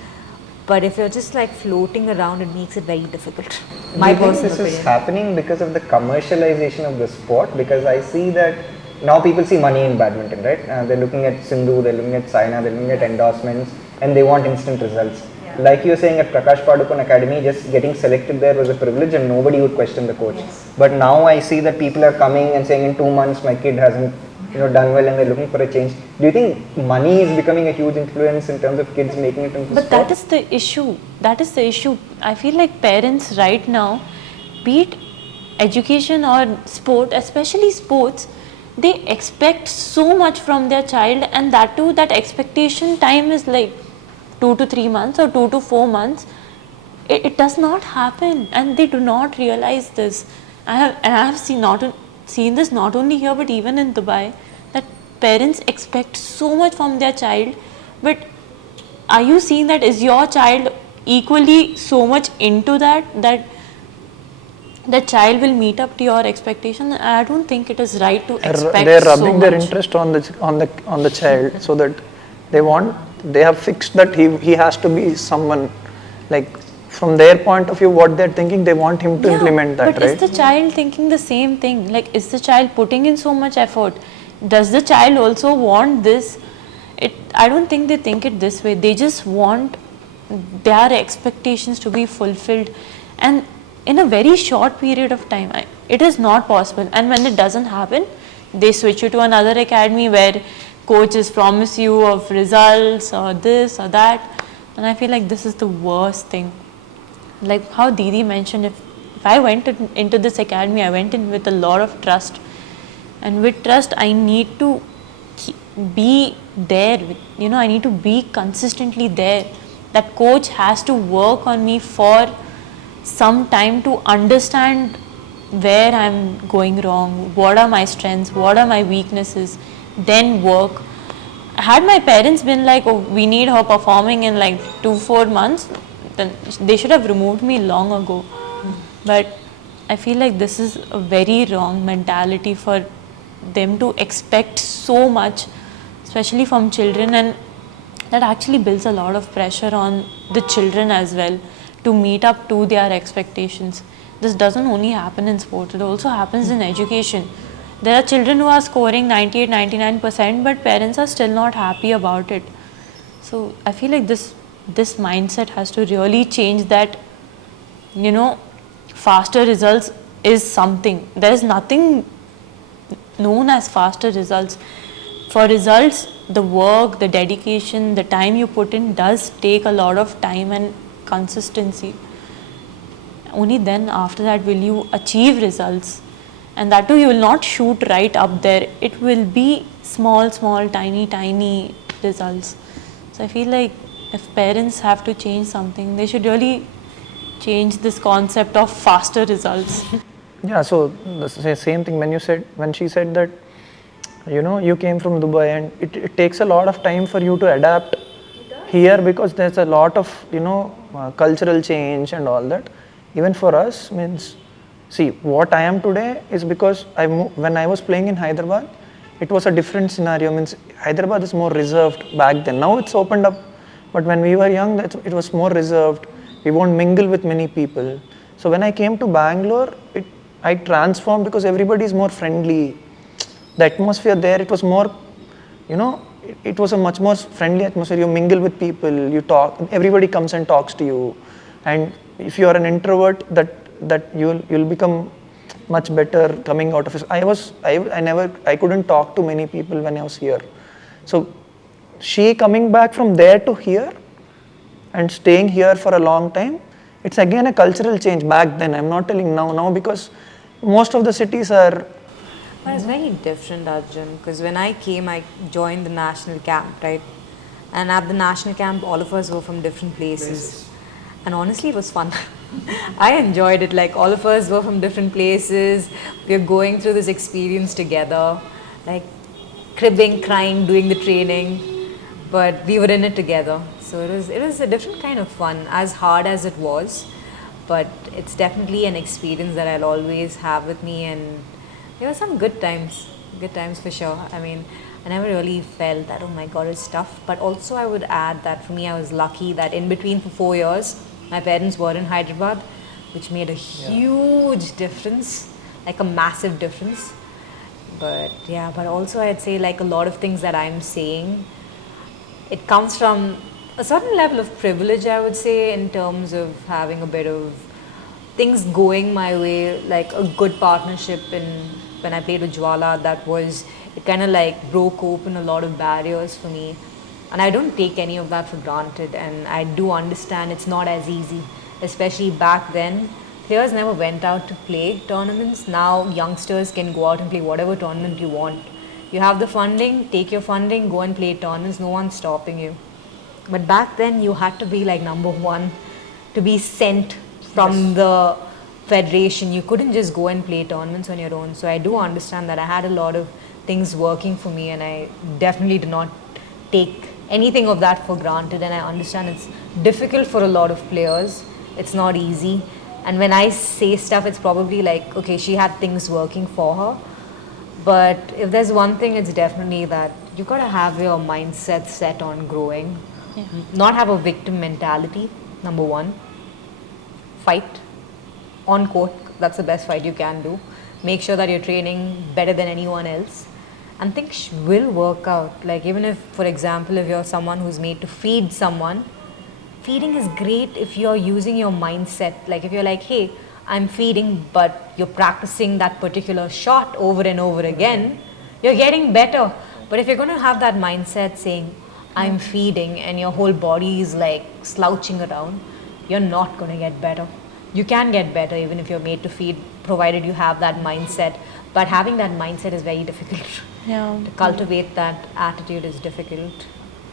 But if you're just like floating around, it makes it very difficult. Do you think this is happening because of the commercialization of the sport? Because I see that now people see money in badminton, right? They're looking at Sindhu, they're looking at Saina, they're looking at endorsements, and they want instant results. Like you were saying, at Prakash Padukone Academy, just getting selected there was a privilege and nobody would question the coach. Yes. But now I see that people are coming and saying in 2 months my kid hasn't done well and they're looking for a change. Do you think money is becoming a huge influence in terms of kids making it into sport? But that is the issue. That is the issue. I feel like parents right now, be it education or sport, especially sports, they expect so much from their child, and that too, that expectation time is like 2 to 3 months or 2 to 4 months. It does not happen, and they do not realize this. I have seen this not only here but even in Dubai, that parents expect so much from their child. But are you seeing that? Is your child equally so much into that the child will meet up to your expectation? I don't think it is right to expect. They're rubbing their interest on the child, so that they have fixed that he has to be someone, like from their point of view, what they're thinking, they want him to implement that, but right? Is the child thinking the same thing? Like, is the child putting in so much effort? Does the child also want this? I don't think they think it this way. They just want their expectations to be fulfilled, and in a very short period of time. It is not possible, and when it doesn't happen, they switch you to another academy where coaches promise you of results or this or that, and I feel like this is the worst thing. Like how Didi mentioned, if I went into this academy, I went in with a lot of trust, and with trust I need to be there, I need to be consistently there. That coach has to work on me for some time to understand where I'm going wrong, what are my strengths, what are my weaknesses, then work. Had my parents been like, oh, we need her performing in like 2-4 months, then they should have removed me long ago. But I feel like this is a very wrong mentality for them to expect so much, especially from children, and that actually builds a lot of pressure on the children as well to meet up to their expectations. This doesn't only happen in sports, it also happens in education. There are children who are scoring 98-99%, but parents are still not happy about it. So I feel like this mindset has to really change, that faster results is something. There is nothing known as faster results. For results, the work, the dedication, the time you put in does take a lot of time and consistency. Only then after that will you achieve results, and that too you will not shoot right up there. It will be small, tiny results. So I feel like if parents have to change something, they should really change this concept of faster results. Yeah, so the same thing when she said that you came from Dubai, and it takes a lot of time for you to adapt here, because there's a lot of cultural change and all that. Even for us, means, see, what I am today is because when I was playing in Hyderabad, it was a different scenario. Means Hyderabad is more reserved back then. Now it's opened up, but when we were young, it was more reserved. We won't mingle with many people. So when I came to Bangalore, I transformed, because everybody is more friendly. The atmosphere there, it was more, it was a much more friendly atmosphere. You mingle with people, you talk, everybody comes and talks to you. And if you are an introvert, that you'll become much better coming out of it. I couldn't talk to many people when I was here. So she coming back from there to here and staying here for a long time, it's again a cultural change. Back then, I'm not telling now, because most of the cities are. But it's very different, Arjun, because when I came, I joined the national camp, right? And at the national camp, all of us were from different places. And honestly, it was fun. I enjoyed it. Like, all of us were from different places. We are going through this experience together. Like, cribbing, crying, doing the training. But we were in it together. So it was a different kind of fun, as hard as it was. But it's definitely an experience that I'll always have with me. And there were some good times for sure. I mean, I never really felt that, oh my god, it's tough. But also I would add that for me, I was lucky that in between for 4 years, my parents were in Hyderabad, which made a huge difference, like a massive difference. But yeah, but also I'd say like a lot of things that I'm saying, it comes from a certain level of privilege, I would say, in terms of having a bit of things going my way, like a good partnership when I played with Jwala, it kind of like broke open a lot of barriers for me. And I don't take any of that for granted, and I do understand it's not as easy, especially back then. Players never went out to play tournaments. Now youngsters can go out and play whatever tournament you want. You have the funding, take your funding, go and play tournaments, no one's stopping you. But back then you had to be like number one to be sent from the federation. You couldn't just go and play tournaments on your own. So I do understand that I had a lot of things working for me, and I definitely did not take anything of that for granted. And I understand it's difficult for a lot of players. It's not easy. And when I say stuff, it's probably like, okay, she had things working for her. But if there's one thing, it's definitely that you gotta have your mindset set on growing. Not have a victim mentality, number one. Fight on court, that's the best fight you can do. Make sure that you're training better than anyone else, and things will work out. Like, even if, for example, if you're someone who's made to feed someone, feeding is great if you're using your mindset. Like, if you're like, hey, I'm feeding, but you're practicing that particular shot over and over again, you're getting better. But if you're going to have that mindset saying, I'm feeding, and your whole body is like slouching around, you're not going to get better. You can get better even if you're made to feed, provided you have that mindset. But having that mindset is very difficult. Yeah. To cultivate that attitude is difficult.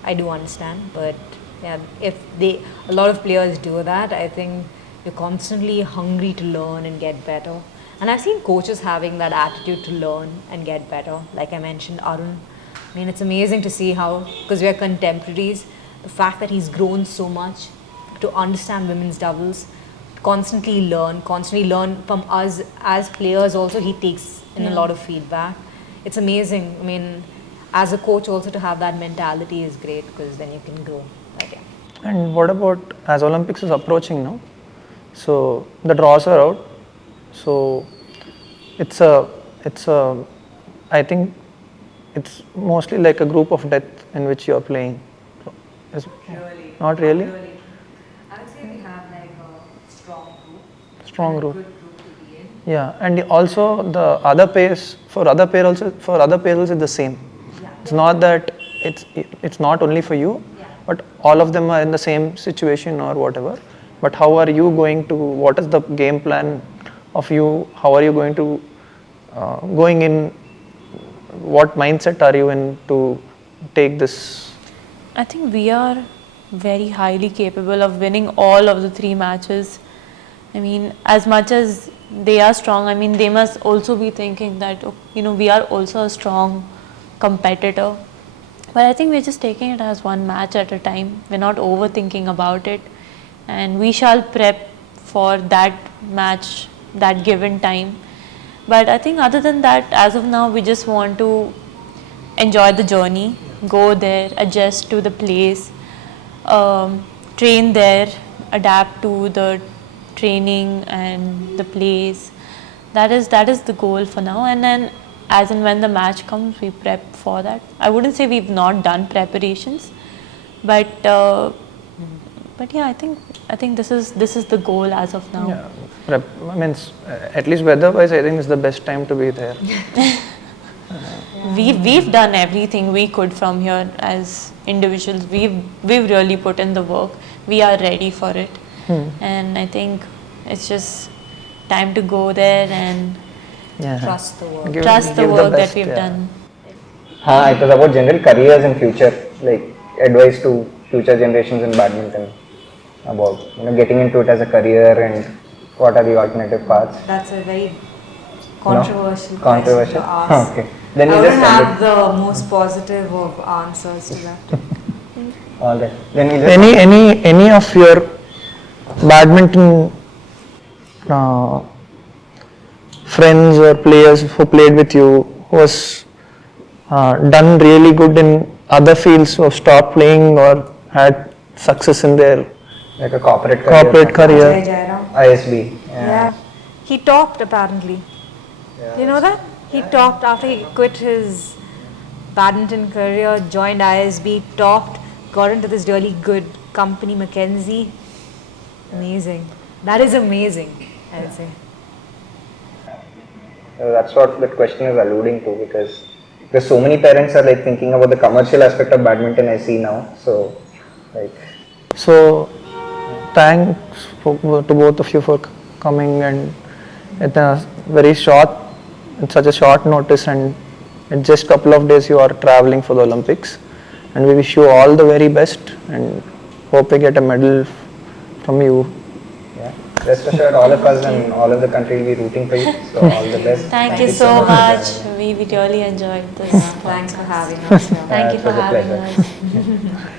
I do understand, but yeah, if a lot of players do that, I think you're constantly hungry to learn and get better. And I've seen coaches having that attitude to learn and get better. Like I mentioned, Arun. I mean, it's amazing to see how, because we are contemporaries, the fact that he's grown so much to understand women's doubles, constantly learn from us as players also. He takes in a lot of feedback. It's amazing. I mean, as a coach also to have that mentality is great, because then you can grow. Okay. And what about, as Olympics is approaching now, so the draws are out, so I think it's mostly like a group of death in which you are playing. Really? Not really? I would say we have like a Strong group. good group to be in. Yeah, and also the other pairs, for other pairs it's the same. It's not that it's not only for you, but all of them are in the same situation or whatever. But how are you going to, what is the game plan of you? How are you going to, going in, what mindset are you in to take this? I think we are very highly capable of winning all of the 3 matches. I mean, as much as they are strong, I mean, they must also be thinking that, we are also a strong competitor. But I think we're just taking it as one match at a time. We're not overthinking about it. And we shall prep for that match, that given time. But I think other than that, as of now, we just want to enjoy the journey, go there, adjust to the place, train there, adapt to the training and the place. That is the goal for now. And then as and when the match comes, we prep for that. I wouldn't say we've not done preparations, but yeah, I think this is the goal as of now. Yeah, I mean, at least weather-wise, I think it's the best time to be there. We've done everything we could from here as individuals. We've really put in the work. We are ready for it, and I think it's just time to go there and Trust the work. trust the give work that best, we've done. It was about general careers in future. Like, advice to future generations in badminton about getting into it as a career and what are the alternative paths? That's a very No? controversial Controversial? question to ask. Okay. Then I we wouldn't just end have it. the most positive of answers to that. Alright. Then we just Any of your badminton friends or players who played with you who was done really good in other fields, who stopped playing or had success in their like a corporate corporate career? Jai Jairam. ISB. Yeah. He topped apparently. Yeah. Do you know that? He topped after he quit his badminton career, joined ISB, topped, got into this really good company, McKenzie. Amazing. That is amazing, I would say. That's what that question is alluding to, because there's so many parents are like thinking about the commercial aspect of badminton I see now. So like So thanks to both of you for coming, and at a very short, in such a short notice, and in just couple of days you are traveling for the Olympics, and we wish you all the very best and hope we get a medal from you. yeah. Rest assured, all of us and all of the country will be rooting for you. So all the best. Thank you so much. We really enjoyed this. Thanks for having us here. Thank you it for was a having pleasure. us.